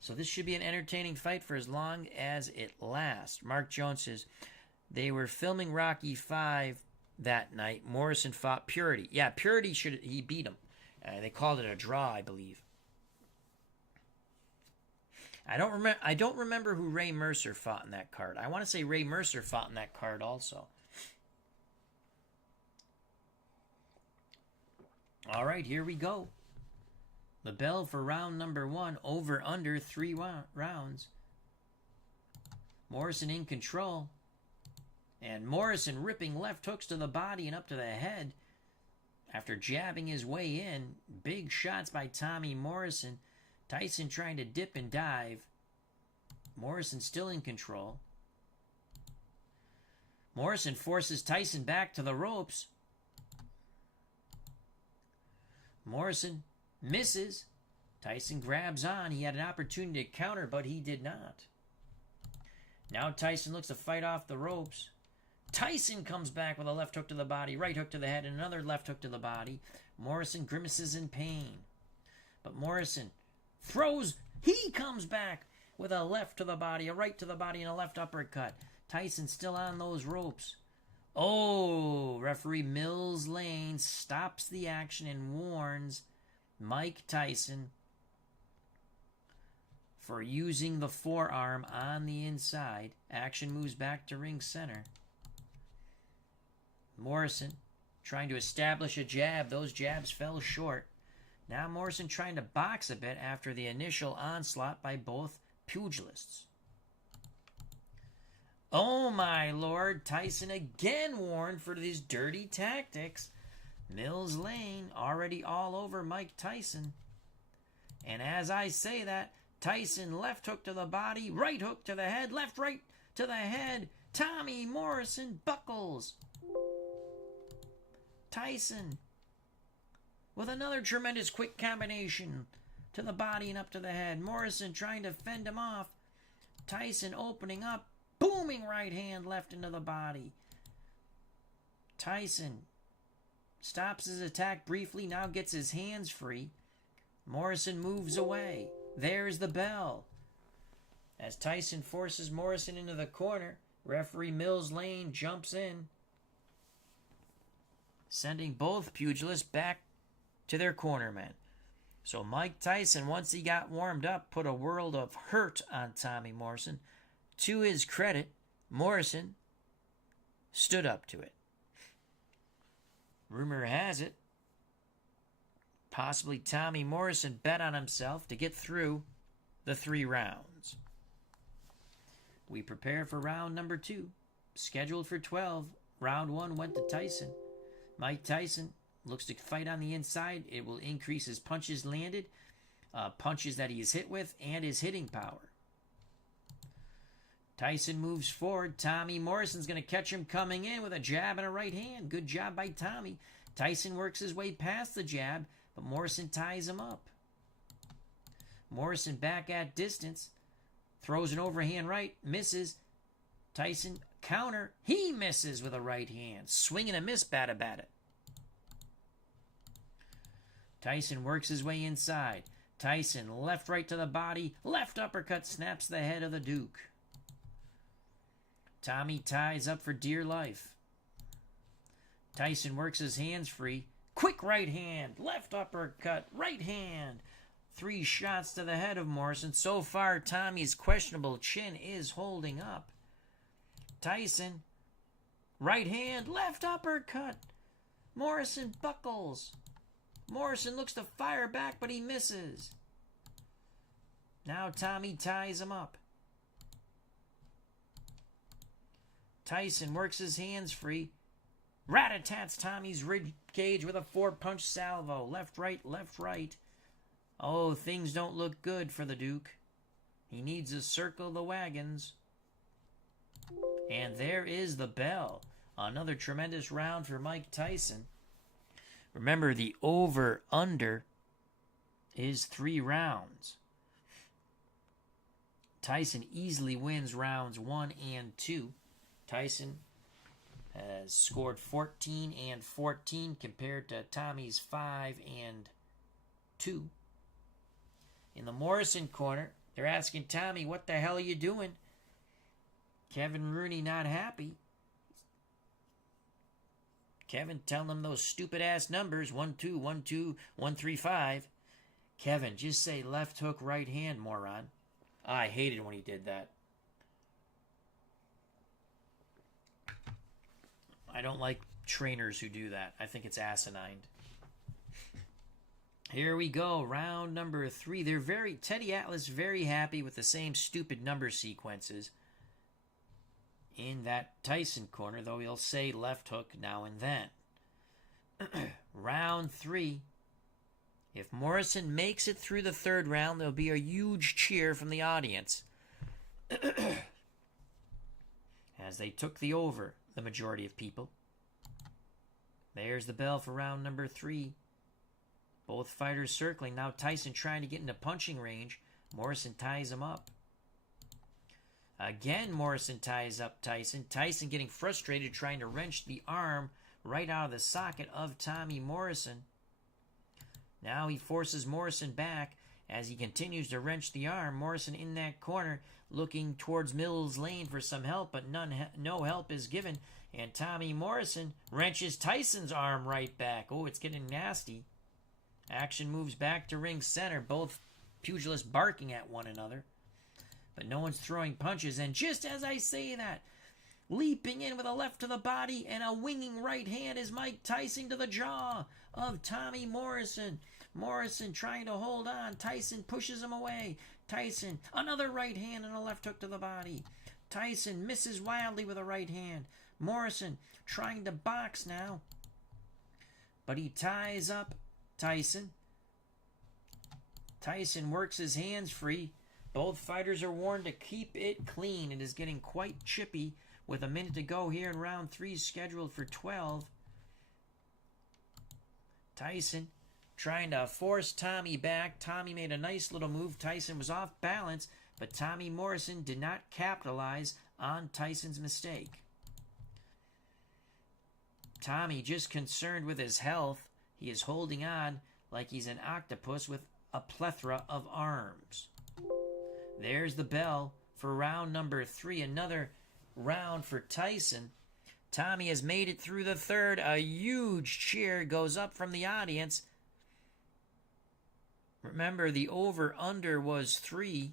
So this should be an entertaining fight for as long as it lasts. Mark Jones says, they were filming Rocky V that night. Morrison fought Purity. Yeah, Purity, he beat him. They called it a draw, I believe. I don't remember who Ray Mercer fought in that card. I want to say Ray Mercer fought in that card also. All right, here we go. The bell for round number 1, over under 3 rounds. Morrison in control. And Morrison ripping left hooks to the body and up to the head. After jabbing his way in, big shots by Tommy Morrison. Tyson trying to dip and dive. Morrison still in control. Morrison forces Tyson back to the ropes. Morrison misses. Tyson grabs on. He had an opportunity to counter, but he did not. Now Tyson looks to fight off the ropes. Tyson comes back with a left hook to the body, right hook to the head, and another left hook to the body. Morrison grimaces in pain. But Morrison throws. He comes back with a left to the body, a right to the body, and a left uppercut. Tyson still on those ropes. Oh, referee Mills Lane stops the action and warns Mike Tyson for using the forearm on the inside. Action moves back to ring center. Morrison trying to establish a jab. Those jabs fell short. Now Morrison trying to box a bit after the initial onslaught by both pugilists. Oh my lord, Tyson again warned for these dirty tactics. Mills Lane already all over Mike Tyson. And as I say that, Tyson left hook to the body, right hook to the head, left right to the head. Tommy Morrison buckles. Tyson with another tremendous quick combination to the body and up to the head. Morrison trying to fend him off. Tyson opening up. Booming right hand left into the body. Tyson stops his attack briefly, now gets his hands free. Morrison moves away. There's the bell. As Tyson forces Morrison into the corner, referee Mills Lane jumps in, sending both pugilists back to their cornermen. So Mike Tyson, once he got warmed up, put a world of hurt on Tommy Morrison. To his credit, Morrison stood up to it. Rumor has it, possibly Tommy Morrison bet on himself to get through the 3 rounds. We prepare for round number 2, scheduled for 12. Round 1 went to Tyson. Mike Tyson looks to fight on the inside. It will increase his punches landed, punches that he is hit with, and his hitting power. Tyson moves forward. Tommy Morrison's going to catch him coming in with a jab and a right hand. Good job by Tommy. Tyson works his way past the jab, but Morrison ties him up. Morrison back at distance. Throws an overhand right. Misses. Tyson counter. He misses with a right hand. Swing and a miss. Bada bada. Tyson works his way inside. Tyson left right to the body. Left uppercut snaps the head of the Duke. Tommy ties up for dear life. Tyson works his hands free. Quick right hand, left uppercut, right hand. 3 shots to the head of Morrison. So far, Tommy's questionable chin is holding up. Tyson, right hand, left uppercut. Morrison buckles. Morrison looks to fire back, but he misses. Now Tommy ties him up. Tyson works his hands free. Rat-a-tats Tommy's rib cage with a 4-punch salvo. Left, right, left, right. Oh, things don't look good for the Duke. He needs to circle the wagons. And there is the bell. Another tremendous round for Mike Tyson. Remember, the over-under is 3 rounds. Tyson easily wins rounds 1 and 2. Tyson has scored 14 and 14 compared to Tommy's 5 and 2. In the Morrison corner, they're asking Tommy, what the hell are you doing? Kevin Rooney not happy. Kevin telling them those stupid-ass numbers, 1, 2, 1, 2, 1, 3, 5. Kevin, just say left hook, right hand, moron. I hated when he did that. I don't like trainers who do that. I think it's asinine. Here we go, round number 3. Teddy Atlas very happy with the same stupid number sequences in that Tyson corner, though he'll say left hook now and then. Round 3. If Morrison makes it through the 3rd round, there'll be a huge cheer from the audience. As they took the over, the majority of people. There's the bell for round number 3. Both fighters circling. Now Tyson trying to get into punching range. Morrison ties him up. Again, Morrison ties up Tyson. Tyson getting frustrated, trying to wrench the arm right out of the socket of Tommy Morrison. Now he forces Morrison back as he continues to wrench the arm. Morrison in that corner looking towards Mills Lane for some help, but no help is given. And Tommy Morrison wrenches Tyson's arm right back. Oh, it's getting nasty. Action moves back to ring center. Both pugilists barking at one another. But no one's throwing punches. And just as I say that, leaping in with a left to the body and a winging right hand is Mike Tyson to the jaw of Tommy Morrison. Morrison trying to hold on. Tyson pushes him away. Tyson, another right hand and a left hook to the body. Tyson misses wildly with a right hand. Morrison trying to box now. But he ties up Tyson. Tyson works his hands free. Both fighters are warned to keep it clean. It is getting quite chippy with a minute to go here in round 3 scheduled for 12. Tyson trying to force Tommy back. Tommy made a nice little move. Tyson was off balance, but Tommy Morrison did not capitalize on Tyson's mistake. Tommy just concerned with his health. He is holding on like he's an octopus with a plethora of arms. There's the bell for round number 3. Another round for Tyson. Tommy has made it through the third. A huge cheer goes up from the audience. Remember, the over-under was 3.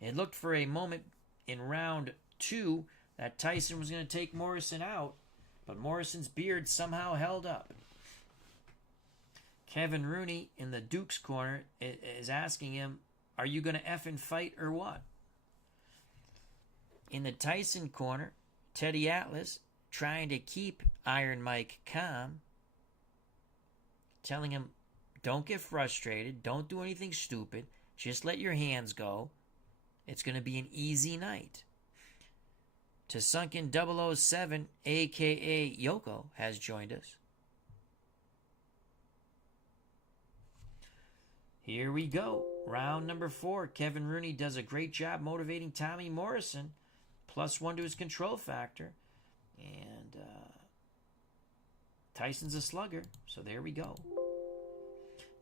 It looked for a moment in round 2 that Tyson was going to take Morrison out, but Morrison's beard somehow held up. Kevin Rooney in the Duke's corner is asking him, are you going to effing fight or what? In the Tyson corner, Teddy Atlas trying to keep Iron Mike calm, telling him, don't get frustrated, don't do anything stupid, just let your hands go. It's going to be an easy night. To Sunken 007, a.k.a. Yoko, has joined us. Here we go. Round number 4. Kevin Rooney does a great job motivating Tommy Morrison. +1 to his control factor. And Tyson's a slugger. So there we go.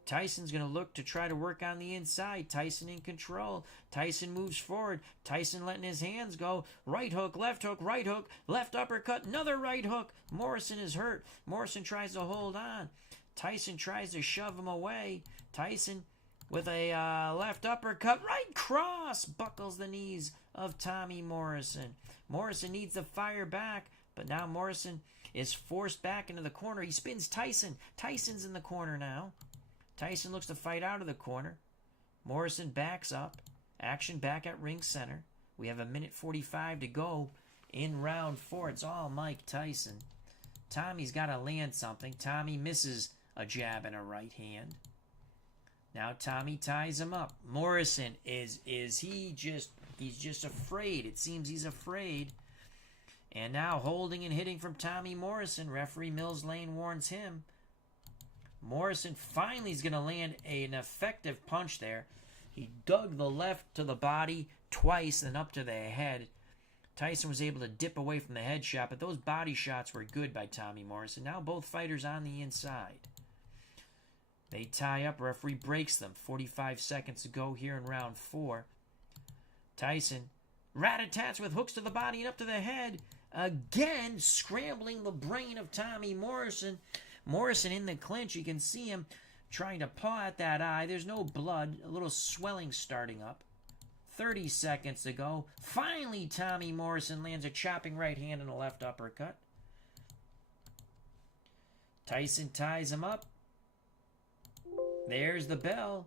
Tyson's going to look to try to work on the inside. Tyson in control. Tyson moves forward. Tyson letting his hands go. Right hook, left uppercut, another right hook. Morrison is hurt. Morrison tries to hold on. Tyson tries to shove him away. Tyson with a left uppercut, right cross, buckles the knees of Tommy Morrison. Morrison needs to fire back, but now Morrison is forced back into the corner. He spins Tyson. Tyson's in the corner now. Tyson looks to fight out of the corner. Morrison backs up. Action back at ring center. We have a minute 45 to go in round 4. It's all Mike Tyson. Tommy's got to land something. Tommy misses a jab and a right hand. Now Tommy ties him up. Morrison he's just afraid. It seems he's afraid. And now holding and hitting from Tommy Morrison. Referee Mills Lane warns him. Morrison finally is going to land an effective punch there. He dug the left to the body twice and up to the head. Tyson was able to dip away from the head shot, but those body shots were good by Tommy Morrison. Now both fighters on the inside. They tie up. Referee breaks them. 45 seconds to go here in round 4. Tyson rat-a-tats with hooks to the body and up to the head. Again, scrambling the brain of Tommy Morrison. Morrison in the clinch. You can see him trying to paw at that eye. There's no blood. A little swelling starting up. 30 seconds to go. Finally, Tommy Morrison lands a chopping right hand and a left uppercut. Tyson ties him up. There's the bell.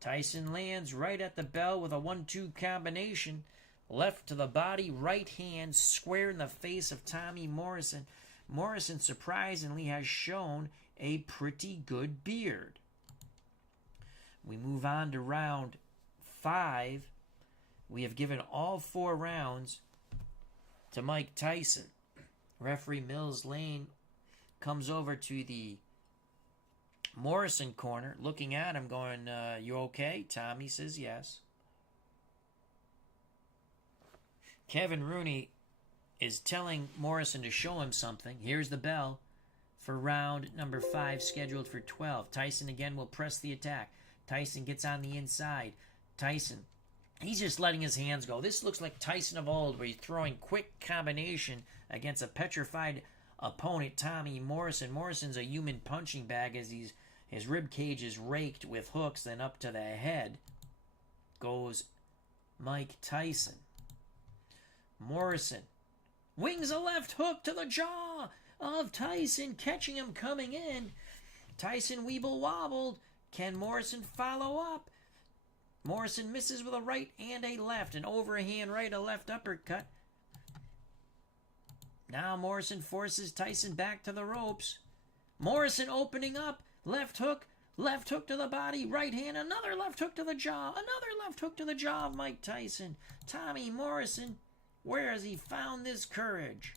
Tyson lands right at the bell with a 1-2 combination. Left to the body, right hand square in the face of Tommy Morrison. Morrison surprisingly has shown a pretty good beard. We move on to round 5. We have given all 4 rounds to Mike Tyson. Referee Mills Lane comes over to the Morrison corner, looking at him, going, you okay? Tommy says yes. Kevin Rooney is telling Morrison to show him something. Here's the bell for round number 5, scheduled for 12. Tyson again will press the attack. Tyson gets on the inside. Tyson, he's just letting his hands go. This looks like Tyson of old, where he's throwing quick combination against a petrified opponent, Tommy Morrison. Morrison's a human punching bag as his rib cage is raked with hooks. Then up to the head goes Mike Tyson. Morrison wings a left hook to the jaw of Tyson, catching him coming in. Tyson weeble wobbled. Can Morrison follow up? Morrison misses with a right and a left. An overhand right, a left uppercut. Now Morrison forces Tyson back to the ropes. Morrison opening up. Left hook to the body. Right hand, another left hook to the jaw. Another left hook to the jaw of Mike Tyson. Tommy Morrison, where has he found this courage?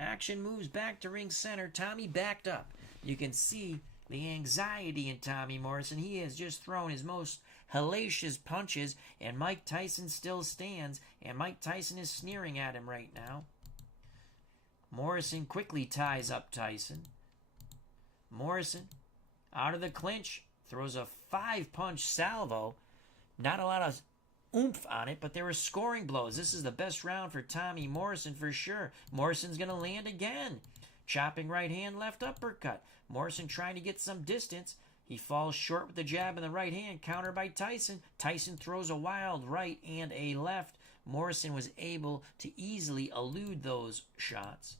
Action moves back to ring center. Tommy backed up. You can see the anxiety in Tommy Morrison. He has just thrown his most hellacious punches, and Mike Tyson still stands, and Mike Tyson is sneering at him right now. Morrison quickly ties up Tyson. Morrison, out of the clinch, throws a 5-punch salvo. Not a lot of oomph on it, but there were scoring blows. This is the best round for Tommy Morrison for sure. Morrison's going to land again. Chopping right hand, left uppercut. Morrison trying to get some distance. He falls short with the jab in the right hand, countered by Tyson. Tyson throws a wild right and a left. Morrison was able to easily elude those shots.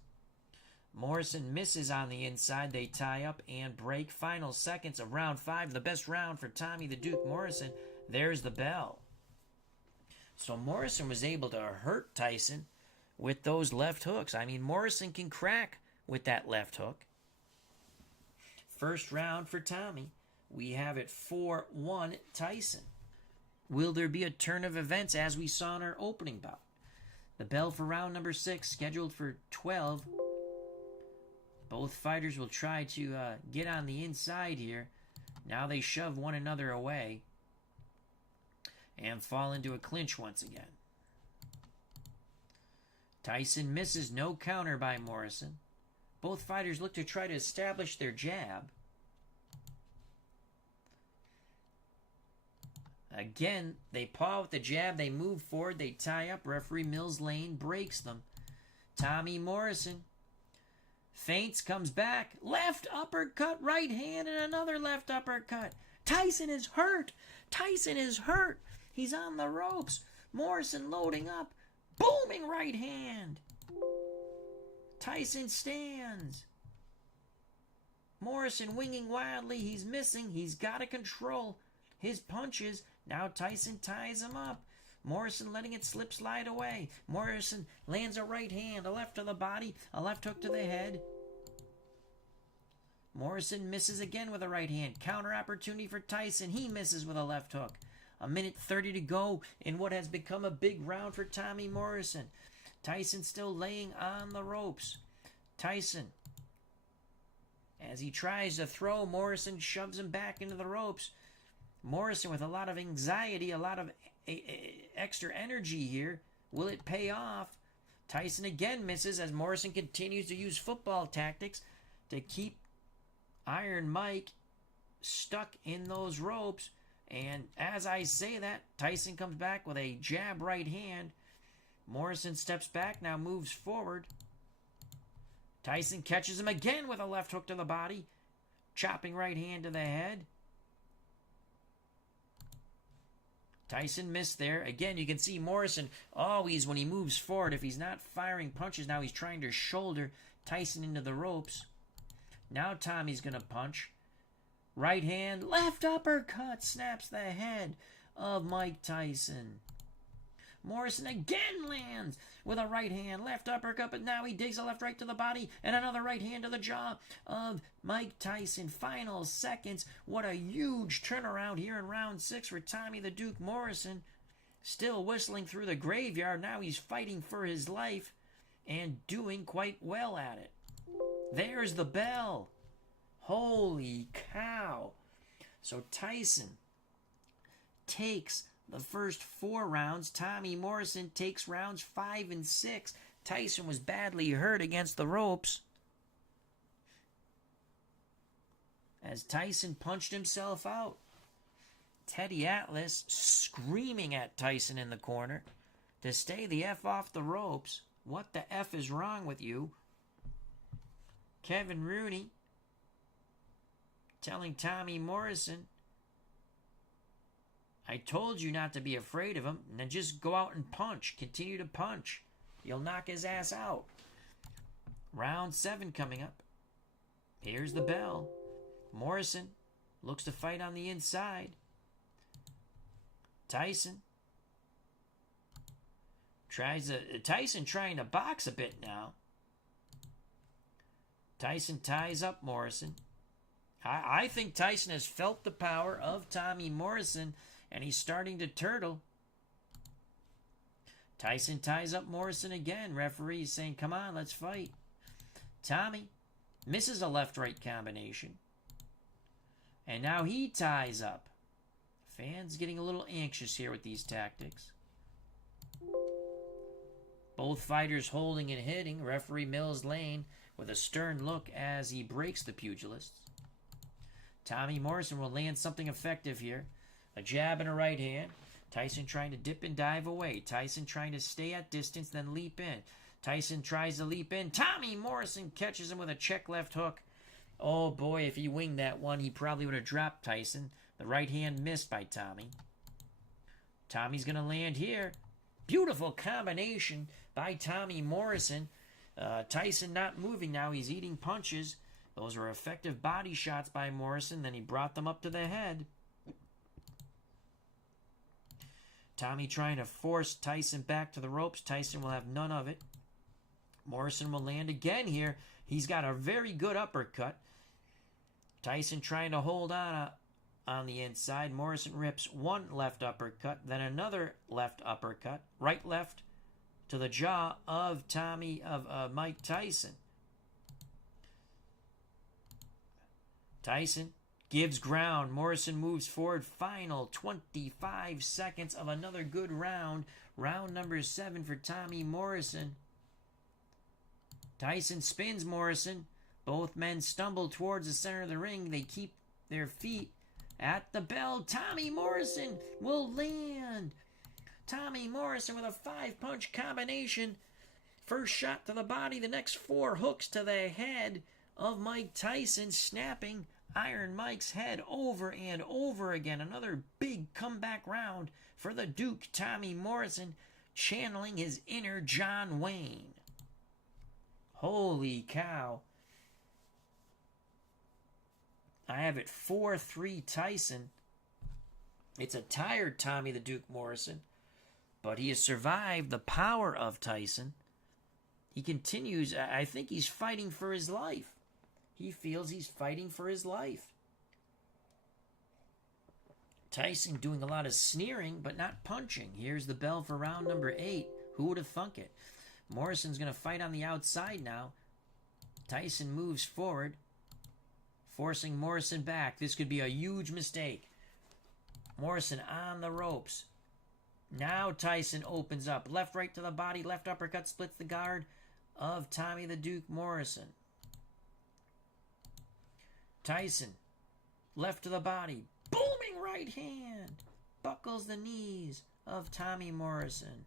Morrison misses on the inside. They tie up and break. Final seconds of round 5, the best round for Tommy the Duke Morrison. There's the bell. So Morrison was able to hurt Tyson with those left hooks. I mean, Morrison can crack with that left hook. First round for Tommy. We have it 4-1 Tyson. Will there be a turn of events as we saw in our opening bout? The bell for round number 6, scheduled for 12. Both fighters will try to get on the inside here. Now they shove one another away and fall into a clinch once again. Tyson misses, no counter by Morrison. Both fighters look to try to establish their jab. Again, they paw with the jab, they move forward, they tie up. Referee Mills Lane breaks them. Tommy Morrison feints, comes back, left uppercut, right hand, and another left uppercut. Tyson is hurt. Tyson is hurt. He's on the ropes. Morrison loading up. Booming right hand. Tyson stands. Morrison winging wildly. He's missing. He's got to control his punches. Now Tyson ties him up. Morrison letting it slip slide away. Morrison lands a right hand, a left to the body, a left hook to the head. Morrison misses again with a right hand. Counter opportunity for Tyson. He misses with a left hook. 1:30 to go in what has become a big round for Tommy Morrison. Tyson still laying on the ropes. Tyson, as he tries to throw, Morrison shoves him back into the ropes. Morrison with a lot of anxiety, a lot of extra energy here. Will it pay off? Tyson again misses as Morrison continues to use football tactics to keep Iron Mike stuck in those ropes. And as I say that, Tyson comes back with a jab right hand. Morrison steps back, now moves forward. Tyson catches him again with a left hook to the body. Chopping right hand to the head. Tyson missed there. Again, you can see Morrison always, when he moves forward, if he's not firing punches, now he's trying to shoulder Tyson into the ropes. Now Tommy's going to punch. Right hand, left uppercut, snaps the head of Mike Tyson. Morrison again lands with a right hand, left uppercut, but now he digs a left right to the body and another right hand to the jaw of Mike Tyson. Final seconds. What a huge turnaround here in round 6 for Tommy the Duke Morrison. Still whistling through the graveyard. Now he's fighting for his life and doing quite well at it. There's the bell. Holy cow. So Tyson takes the first 4 rounds. Tommy Morrison takes rounds 5 and 6. Tyson was badly hurt against the ropes as Tyson punched himself out. Teddy Atlas screaming at Tyson in the corner to stay the F off the ropes. What the F is wrong with you? Kevin Rooney telling Tommy Morrison, I told you not to be afraid of him, and then just go out and punch. Continue to punch. You'll knock his ass out. Round 7 coming up. Here's the bell. Morrison looks to fight on the inside. Tyson trying to box a bit now. Tyson ties up Morrison. I think Tyson has felt the power of Tommy Morrison, and he's starting to turtle. Tyson ties up Morrison again. Referee saying, come on, let's fight. Tommy misses a left-right combination. And now he ties up. Fans getting a little anxious here with these tactics. Both fighters holding and hitting. Referee Mills Lane with a stern look as he breaks the pugilists. Tommy Morrison will land something effective here. A jab and a right hand. Tyson trying to dip and dive away. Tyson trying to stay at distance, then leap in. Tyson tries to leap in. Tommy Morrison catches him with a check left hook. Oh boy, if he winged that one, he probably would have dropped Tyson. The right hand missed by Tommy. Tommy's going to land here. Beautiful combination by Tommy Morrison. Tyson not moving now. He's eating punches. Those were effective body shots by Morrison. Then he brought them up to the head. Tommy trying to force Tyson back to the ropes. Tyson will have none of it. Morrison will land again here. He's got a very good uppercut. Tyson trying to hold on the inside. Morrison rips one left uppercut, then another left uppercut. Right left to the jaw of Mike Tyson. Tyson gives ground. Morrison moves forward. Final 25 seconds of another good round. Round number 7 for Tommy Morrison. Tyson spins Morrison. Both men stumble towards the center of the ring. They keep their feet at the bell. Tommy Morrison will land. Tommy Morrison with a 5-punch combination. First shot to the body. The next 4 hooks to the head of Mike Tyson, snapping Iron Mike's head over and over again. Another big comeback round for the Duke, Tommy Morrison, channeling his inner John Wayne. Holy cow. I have it 4-3 Tyson. It's a tired Tommy the Duke Morrison, but he has survived the power of Tyson. He continues. I think he's fighting for his life. He feels he's fighting for his life. Tyson doing a lot of sneering, but not punching. Here's the bell for round number 8. Who would have thunk it? Morrison's going to fight on the outside now. Tyson moves forward, forcing Morrison back. This could be a huge mistake. Morrison on the ropes. Now Tyson opens up. Left, right to the body. Left uppercut splits the guard of Tommy the Duke Morrison. Tyson, left to the body. Booming right hand. Buckles the knees of Tommy Morrison.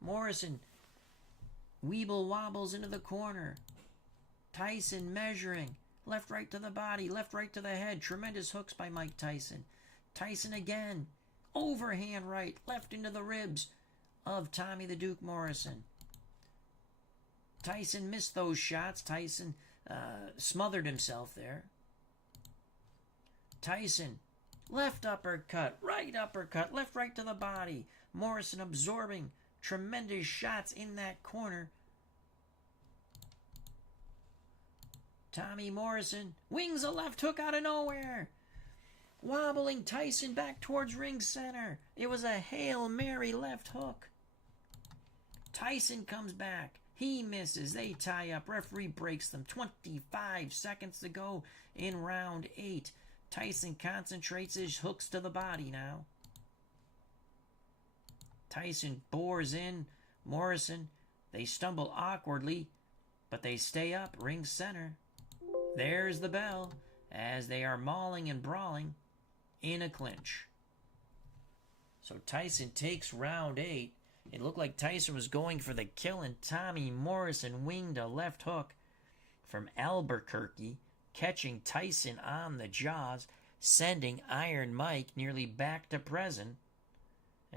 Morrison weeble wobbles into the corner. Tyson measuring. Left, right to the body. Left, right to the head. Tremendous hooks by Mike Tyson. Tyson again. Overhand right. Left into the ribs of Tommy the Duke Morrison. Tyson missed those shots. Tyson smothered himself there. Tyson, left uppercut, right uppercut, left, right to the body. Morrison absorbing tremendous shots in that corner. Tommy Morrison wings a left hook out of nowhere. Wobbling Tyson back towards ring center. It was a Hail Mary left hook. Tyson comes back. He misses. They tie up. Referee breaks them. 25 seconds to go in round 8. Tyson concentrates his hooks to the body now. Tyson bores in Morrison. They stumble awkwardly, but they stay up ring center. There's the bell as they are mauling and brawling in a clinch. So Tyson takes round 8. It looked like Tyson was going for the kill, and Tommy Morrison winged a left hook from Albuquerque, catching Tyson on the jaws, sending Iron Mike nearly back to present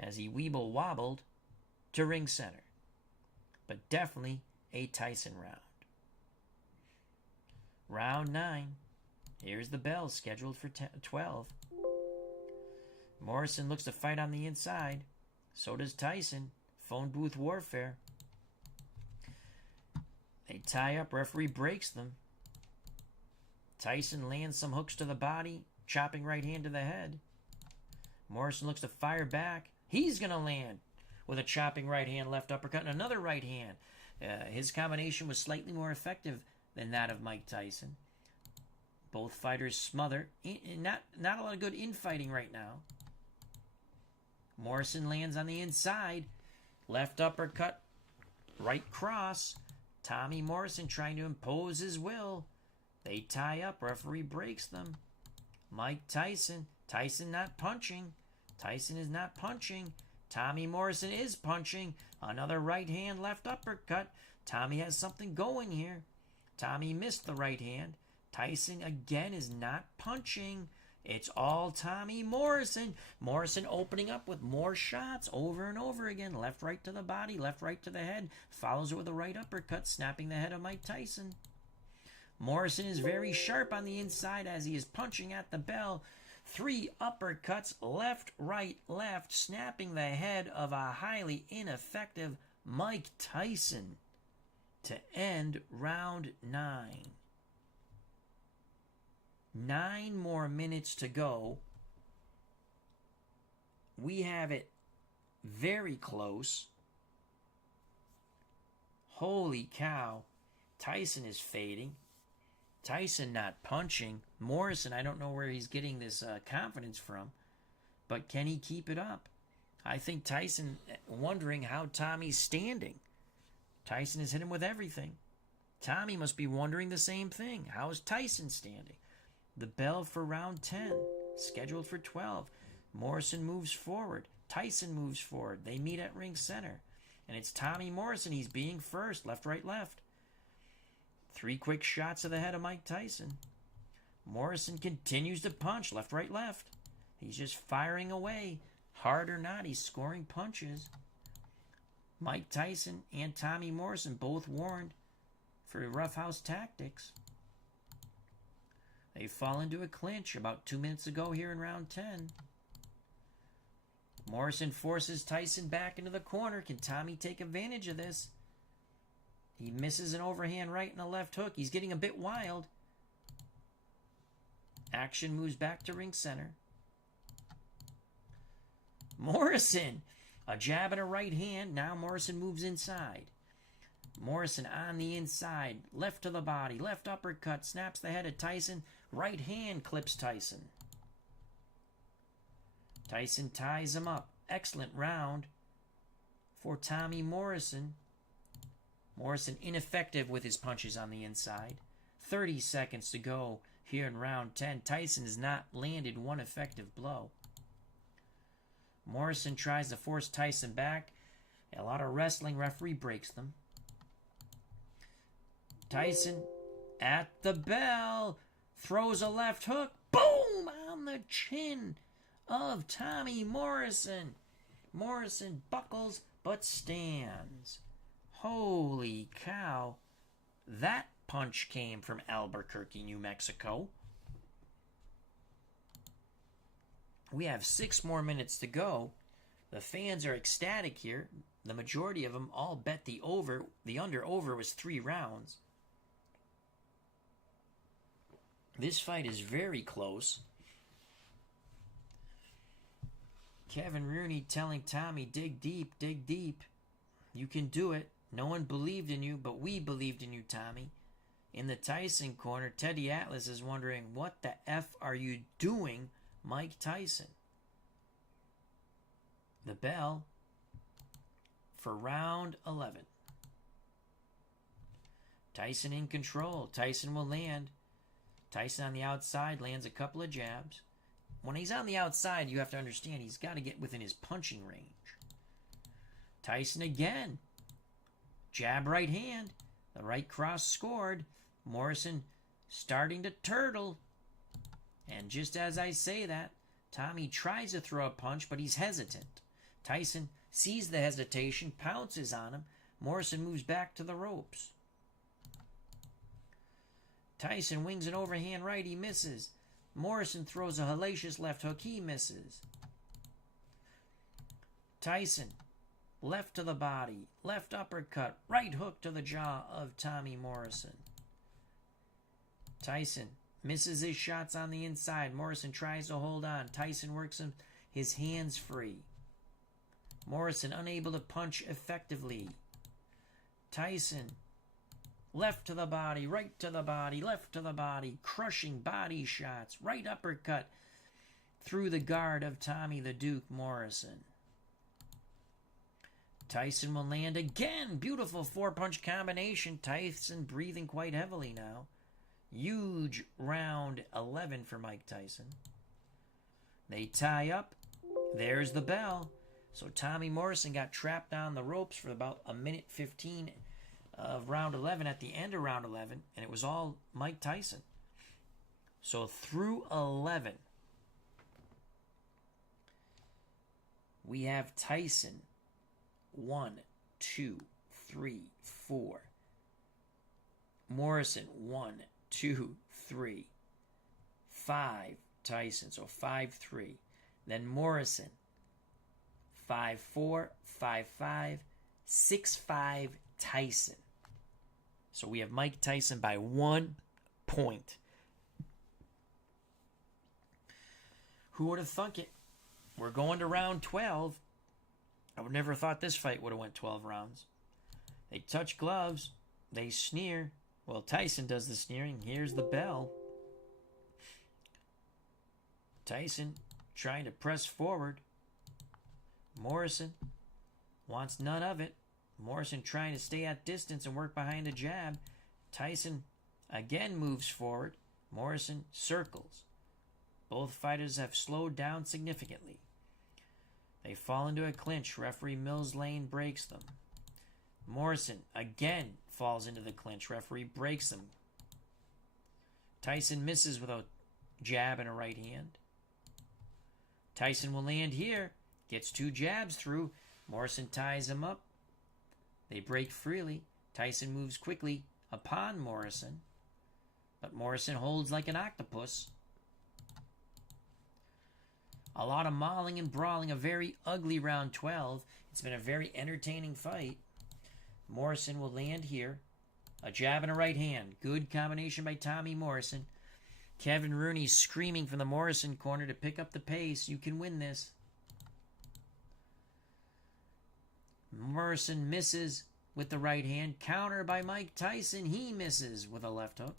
as he weeble wobbled to ring center. But definitely a Tyson round. Round 9. Here's the bell scheduled for 12. Morrison looks to fight on the inside. So does Tyson. Phone booth warfare. They tie up. Referee breaks them. Tyson lands some hooks to the body. Chopping right hand to the head. Morrison looks to fire back. He's going to land with a chopping right hand, left uppercut, and another right hand. His combination was slightly more effective than that of Mike Tyson. Both fighters smother. Not a lot of good infighting right now. Morrison lands on the inside. Left uppercut, right cross. Tommy Morrison trying to impose his will. They tie up. Referee breaks them. Mike Tyson. Tyson not punching. Tyson is not punching. Tommy Morrison is punching. Another right hand, left uppercut. Tommy has something going here. Tommy missed the right hand. Tyson again is not punching. It's all Tommy Morrison. Morrison opening up with more shots over and over again. Left, right to the body, left, right to the head. Follows it with a right uppercut, snapping the head of Mike Tyson. Morrison is very sharp on the inside as he is punching at the bell. 3 uppercuts, left, right, left, snapping the head of a highly ineffective Mike Tyson to end round 9. 9 more minutes to go. We have it very close. Holy cow. Tyson is fading. Tyson not punching. Morrison, I don't know where he's getting this confidence from, but can he keep it up? I think Tyson wondering how Tommy's standing. Tyson has hit him with everything. Tommy must be wondering the same thing. How is Tyson standing? The bell for round 10, scheduled for 12. Morrison moves forward. Tyson moves forward. They meet at ring center. And it's Tommy Morrison. He's being first. Left, right, left. 3 quick shots to the head of Mike Tyson. Morrison continues to punch. Left, right, left. He's just firing away. Hard or not, he's scoring punches. Mike Tyson and Tommy Morrison both warned for roughhouse tactics. They fall into a clinch about 2 minutes ago here in round 10. Morrison forces Tyson back into the corner. Can Tommy take advantage of this? He misses an overhand right and a left hook. He's getting a bit wild. Action moves back to ring center. Morrison! A jab and a right hand. Now Morrison moves inside. Morrison on the inside. Left to the body. Left uppercut. Snaps the head of Tyson. Right hand clips Tyson. Tyson ties him up. Excellent round for Tommy Morrison. Morrison ineffective with his punches on the inside. 30 seconds to go here in round 10. Tyson has not landed one effective blow. Morrison tries to force Tyson back. A lot of wrestling. Referee breaks them. Tyson at the bell. Throws a left hook. Boom! On the chin of Tommy Morrison. Morrison buckles but stands. Holy cow. That punch came from Albuquerque, New Mexico. We have 6 more minutes to go. The fans are ecstatic here. The majority of them all bet the over. The under-over was 3 rounds. This fight is very close. Kevin Rooney telling Tommy, dig deep, dig deep. You can do it. No one believed in you, but we believed in you, Tommy. In the Tyson corner, Teddy Atlas is wondering, what the F are you doing, Mike Tyson? The bell for round 11. Tyson in control. Tyson will land. Tyson on the outside lands a couple of jabs. When he's on the outside, you have to understand he's got to get within his punching range. Tyson again. Jab right hand. The right cross scored. Morrison starting to turtle. And just as I say that, Tommy tries to throw a punch, but he's hesitant. Tyson sees the hesitation, pounces on him. Morrison moves back to the ropes. Tyson wings an overhand right, he misses. Morrison throws a hellacious left hook, he misses. Tyson, left to the body, left uppercut, right hook to the jaw of Tommy Morrison. Tyson misses his shots on the inside. Morrison tries to hold on. Tyson works his hands free. Morrison unable to punch effectively. Tyson, left to the body, right to the body, left to the body, crushing body shots, right uppercut through the guard of Tommy the Duke Morrison. Tyson will land again. Beautiful four-punch combination. Tyson breathing quite heavily now. Huge round 11 for Mike Tyson. They tie up. There's the bell. So Tommy Morrison got trapped on the ropes for about a minute 15 of round 11 at the end of round 11, and it was all Mike Tyson. So through 11, we have Tyson 1, 2, 3, 4. Morrison 1, 2, 3, 5. Tyson, so 5-3. Then Morrison 5-4, 5-5, 6-5 Tyson. So we have Mike Tyson by 1 point. Who would have thunk it? We're going to round 12. I would never thought this fight would have went 12 rounds. They touch gloves. They sneer. Well, Tyson does the sneering. Here's the bell. Tyson trying to press forward. Morrison wants none of it. Morrison trying to stay at distance and work behind the jab. Tyson again moves forward. Morrison circles. Both fighters have slowed down significantly. They fall into a clinch. Referee Mills Lane breaks them. Morrison again falls into the clinch. Referee breaks them. Tyson misses with a jab and a right hand. Tyson will land here. Gets 2 jabs through. Morrison ties him up. They break freely. Tyson moves quickly upon Morrison. But Morrison holds like an octopus. A lot of mauling and brawling. A very ugly round 12. It's been a very entertaining fight. Morrison will land here. A jab and a right hand. Good combination by Tommy Morrison. Kevin Rooney screaming from the Morrison corner to pick up the pace. You can win this. Morrison misses with the right hand. Counter by Mike Tyson. He misses with a left hook.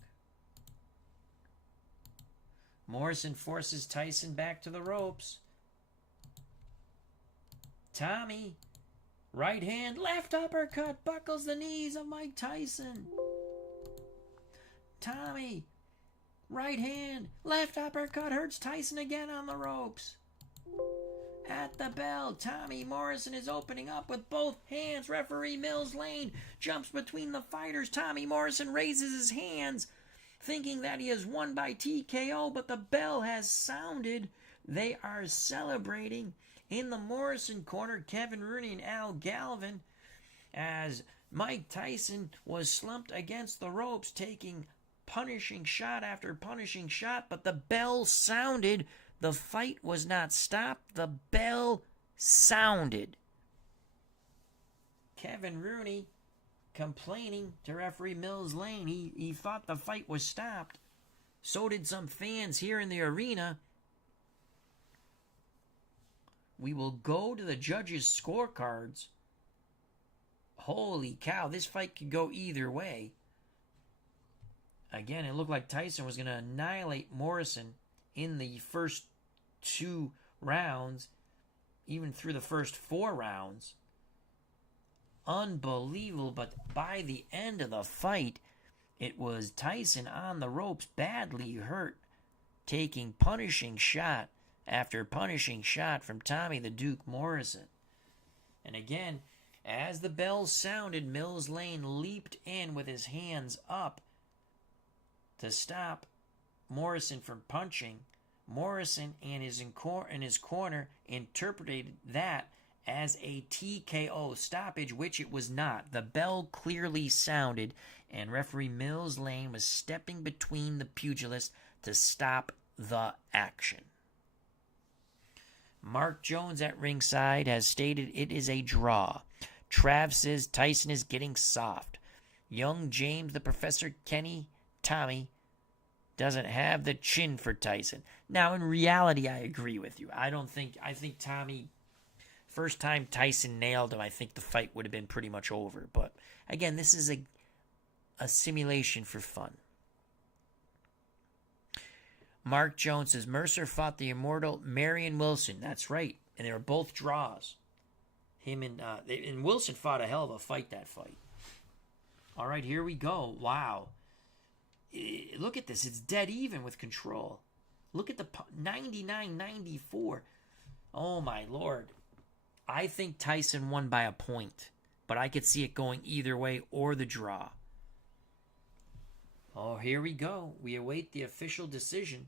Morrison forces Tyson back to the ropes. Tommy, right hand, left uppercut, buckles the knees of Mike Tyson. Tommy, right hand, left uppercut, hurts Tyson again on the ropes. At the bell, Tommy Morrison is opening up with both hands. Referee Mills Lane jumps between the fighters. Tommy Morrison raises his hands, thinking that he has won by TKO, but the bell has sounded. They are celebrating in the Morrison corner. Kevin Rooney and Al Galvin, as Mike Tyson was slumped against the ropes, taking punishing shot after punishing shot, but the bell sounded. The fight was not stopped. The bell sounded. Kevin Rooney complaining to referee Mills Lane. He thought the fight was stopped. So did some fans here in the arena. We will go to the judges' scorecards. Holy cow, this fight could go either way. again, it looked like Tyson was going to annihilate Morrison in the first 2 rounds, even through the first 4 rounds. Unbelievable, but by the end of the fight, it was Tyson on the ropes, badly hurt, taking punishing shot after punishing shot from Tommy the Duke Morrison. And again, as the bell sounded, Mills Lane leaped in with his hands up to stop Morrison from punching. Morrison in his corner interpreted that as a TKO stoppage, which it was not. The bell clearly sounded, and referee Mills Lane was stepping between the pugilists to stop the action. Mark Jones at ringside has stated it is a draw. Trav says Tyson is getting soft. Young James, the Professor Kenny, Tommy, doesn't have the chin for Tyson. Now, in reality, I agree with you. I think Tommy, first time Tyson nailed him, I think the fight would have been pretty much over. But again, this is a simulation for fun. Mark Jones says Mercer fought the immortal Marion Wilson. That's right. And they were both draws. And Wilson fought a hell of a fight that fight. All right, here we go. Wow. Look at this. It's dead even with control. Look at the 99-94. Oh, my Lord. I think Tyson won by a point, but I could see it going either way or the draw. Oh, here we go. We await the official decision.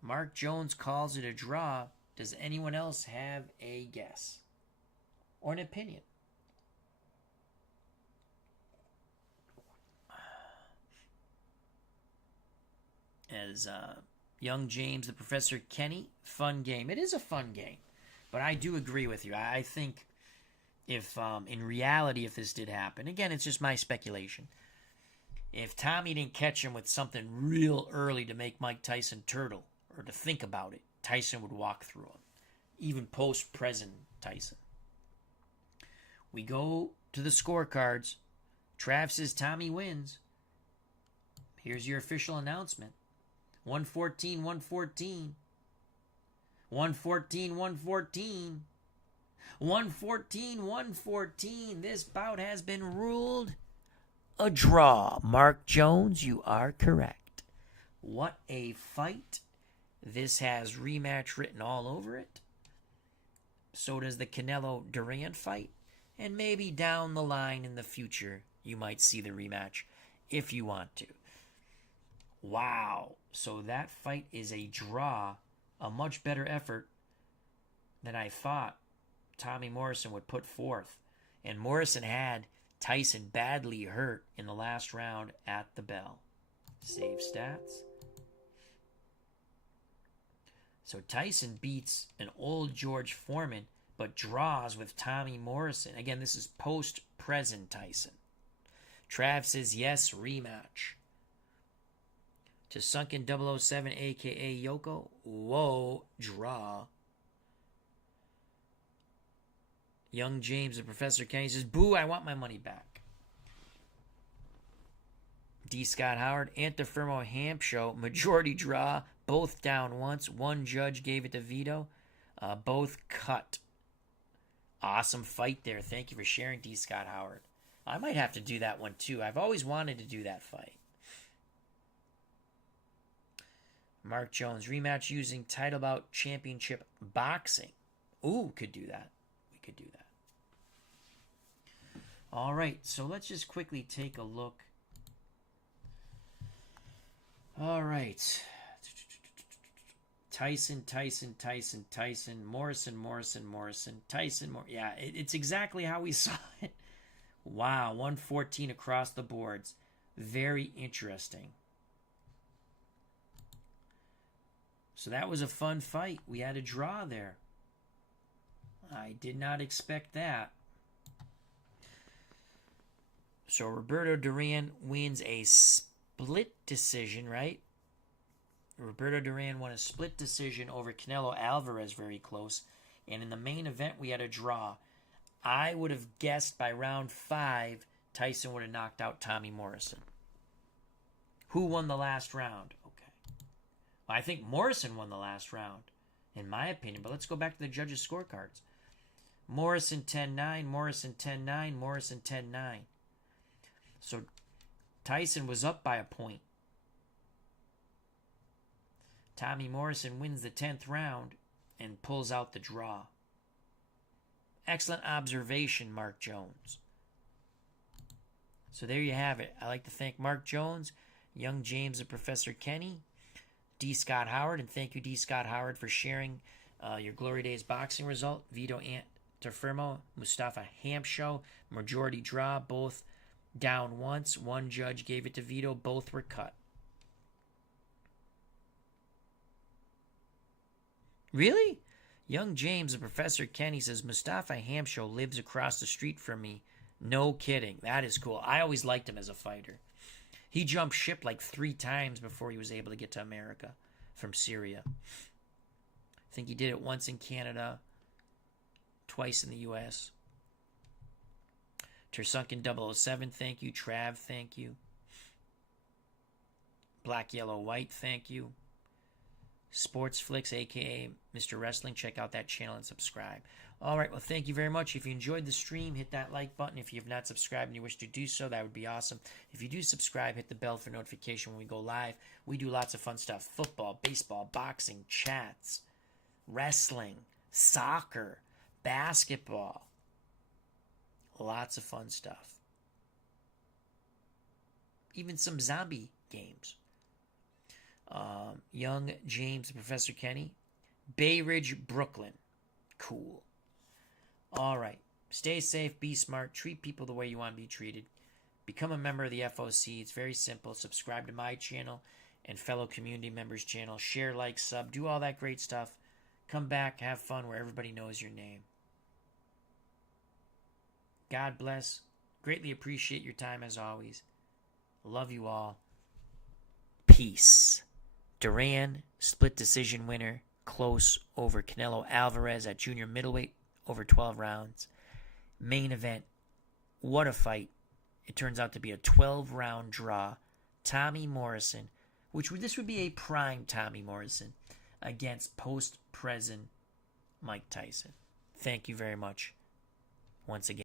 Mark Jones calls it a draw. Does anyone else have a guess or an opinion? As young James, the Professor Kenny, fun game. It is a fun game, but I do agree with you. I think if, in reality, if this did happen, again, it's just my speculation. If Tommy didn't catch him with something real early to make Mike Tyson turtle, or to think about it, Tyson would walk through him. Even post-present Tyson. We go to the scorecards. Trav says Tommy wins. Here's your official announcement. 114, 114. 114, 114. 114, 114. This bout has been ruled a draw. Mark Jones, you are correct. What a fight. This has rematch written all over it. So does the Canelo Duran fight. And maybe down the line in the future, you might see the rematch if you want to. Wow. So that fight is a draw. A much better effort than I thought Tommy Morrison would put forth. And Morrison had Tyson badly hurt in the last round at the bell. Save stats. So Tyson beats an old George Foreman, but draws with Tommy Morrison. Again, this is post-present Tyson. Trav says yes, rematch. To Sunken 007, a.k.a. Yoko, whoa, draw. Young James, the Professor Kenny, says, boo, I want my money back. D. Scott Howard, Antifermo Hamp Show, majority draw, both down once. One judge gave it to veto. Both cut. Awesome fight there. Thank you for sharing, D. Scott Howard. I might have to do that one too. I've always wanted to do that fight. Mark Jones, rematch using title bout championship boxing. Ooh, could do that. We could do that. All right, so let's just quickly take a look. All right. Tyson, Morrison, Tyson. Yeah, it's exactly how we saw it. Wow, 114 across the boards. Very interesting. So that was a fun fight. We had a draw there. I did not expect that. So Roberto Duran wins a split decision, right? Roberto Duran won a split decision over Canelo Alvarez, very close. And in the main event, we had a draw. I would have guessed by round 5, Tyson would have knocked out Tommy Morrison. Who won the last round? Okay. Well, I think Morrison won the last round, in my opinion. But let's go back to the judges' scorecards. Morrison 10-9, Morrison 10-9, Morrison 10-9. So Tyson was up by a point. Tommy Morrison wins the 10th round and pulls out the draw. Excellent observation, Mark Jones. So there you have it. I'd like to thank Mark Jones, Young James and Professor Kenny, D. Scott Howard, and thank you, D. Scott Howard, for sharing your Glory Days boxing result. Vito Antuofermo, Mustafa Hampshow, majority draw, both down once. One judge gave it to Vito. Both were cut. Really? Young James and Professor Kenny says, Mustafa Hampshow lives across the street from me. No kidding. That is cool. I always liked him as a fighter. He jumped ship like 3 times before he was able to get to America from Syria. I think he did it once in Canada, twice in the U.S. Tersunken 007, thank you. Trav, thank you. Black, Yellow, White, thank you. Sports Flicks, a.k.a. Mr. Wrestling. Check out that channel and subscribe. All right, well, thank you very much. If you enjoyed the stream, hit that like button. If you have not subscribed and you wish to do so, that would be awesome. If you do subscribe, hit the bell for notification when we go live. We do lots of fun stuff. Football, baseball, boxing, chats, wrestling, soccer, basketball. Lots of fun stuff. Even some zombie games. Young James, Professor Kenny. Bay Ridge, Brooklyn. Cool. All right. Stay safe, be smart, treat people the way you want to be treated. Become a member of the FOC. It's very simple. Subscribe to my channel and fellow community members' channel. Share, like, sub, do all that great stuff. Come back, have fun where everybody knows your name. God bless. Greatly appreciate your time as always. Love you all. Peace. Duran, split decision winner, close over Canelo Alvarez at junior middleweight, over 12 rounds. Main event, what a fight. It turns out to be a 12-round draw. Tommy Morrison, this would be a prime Tommy Morrison, against post-present Mike Tyson. Thank you very much once again.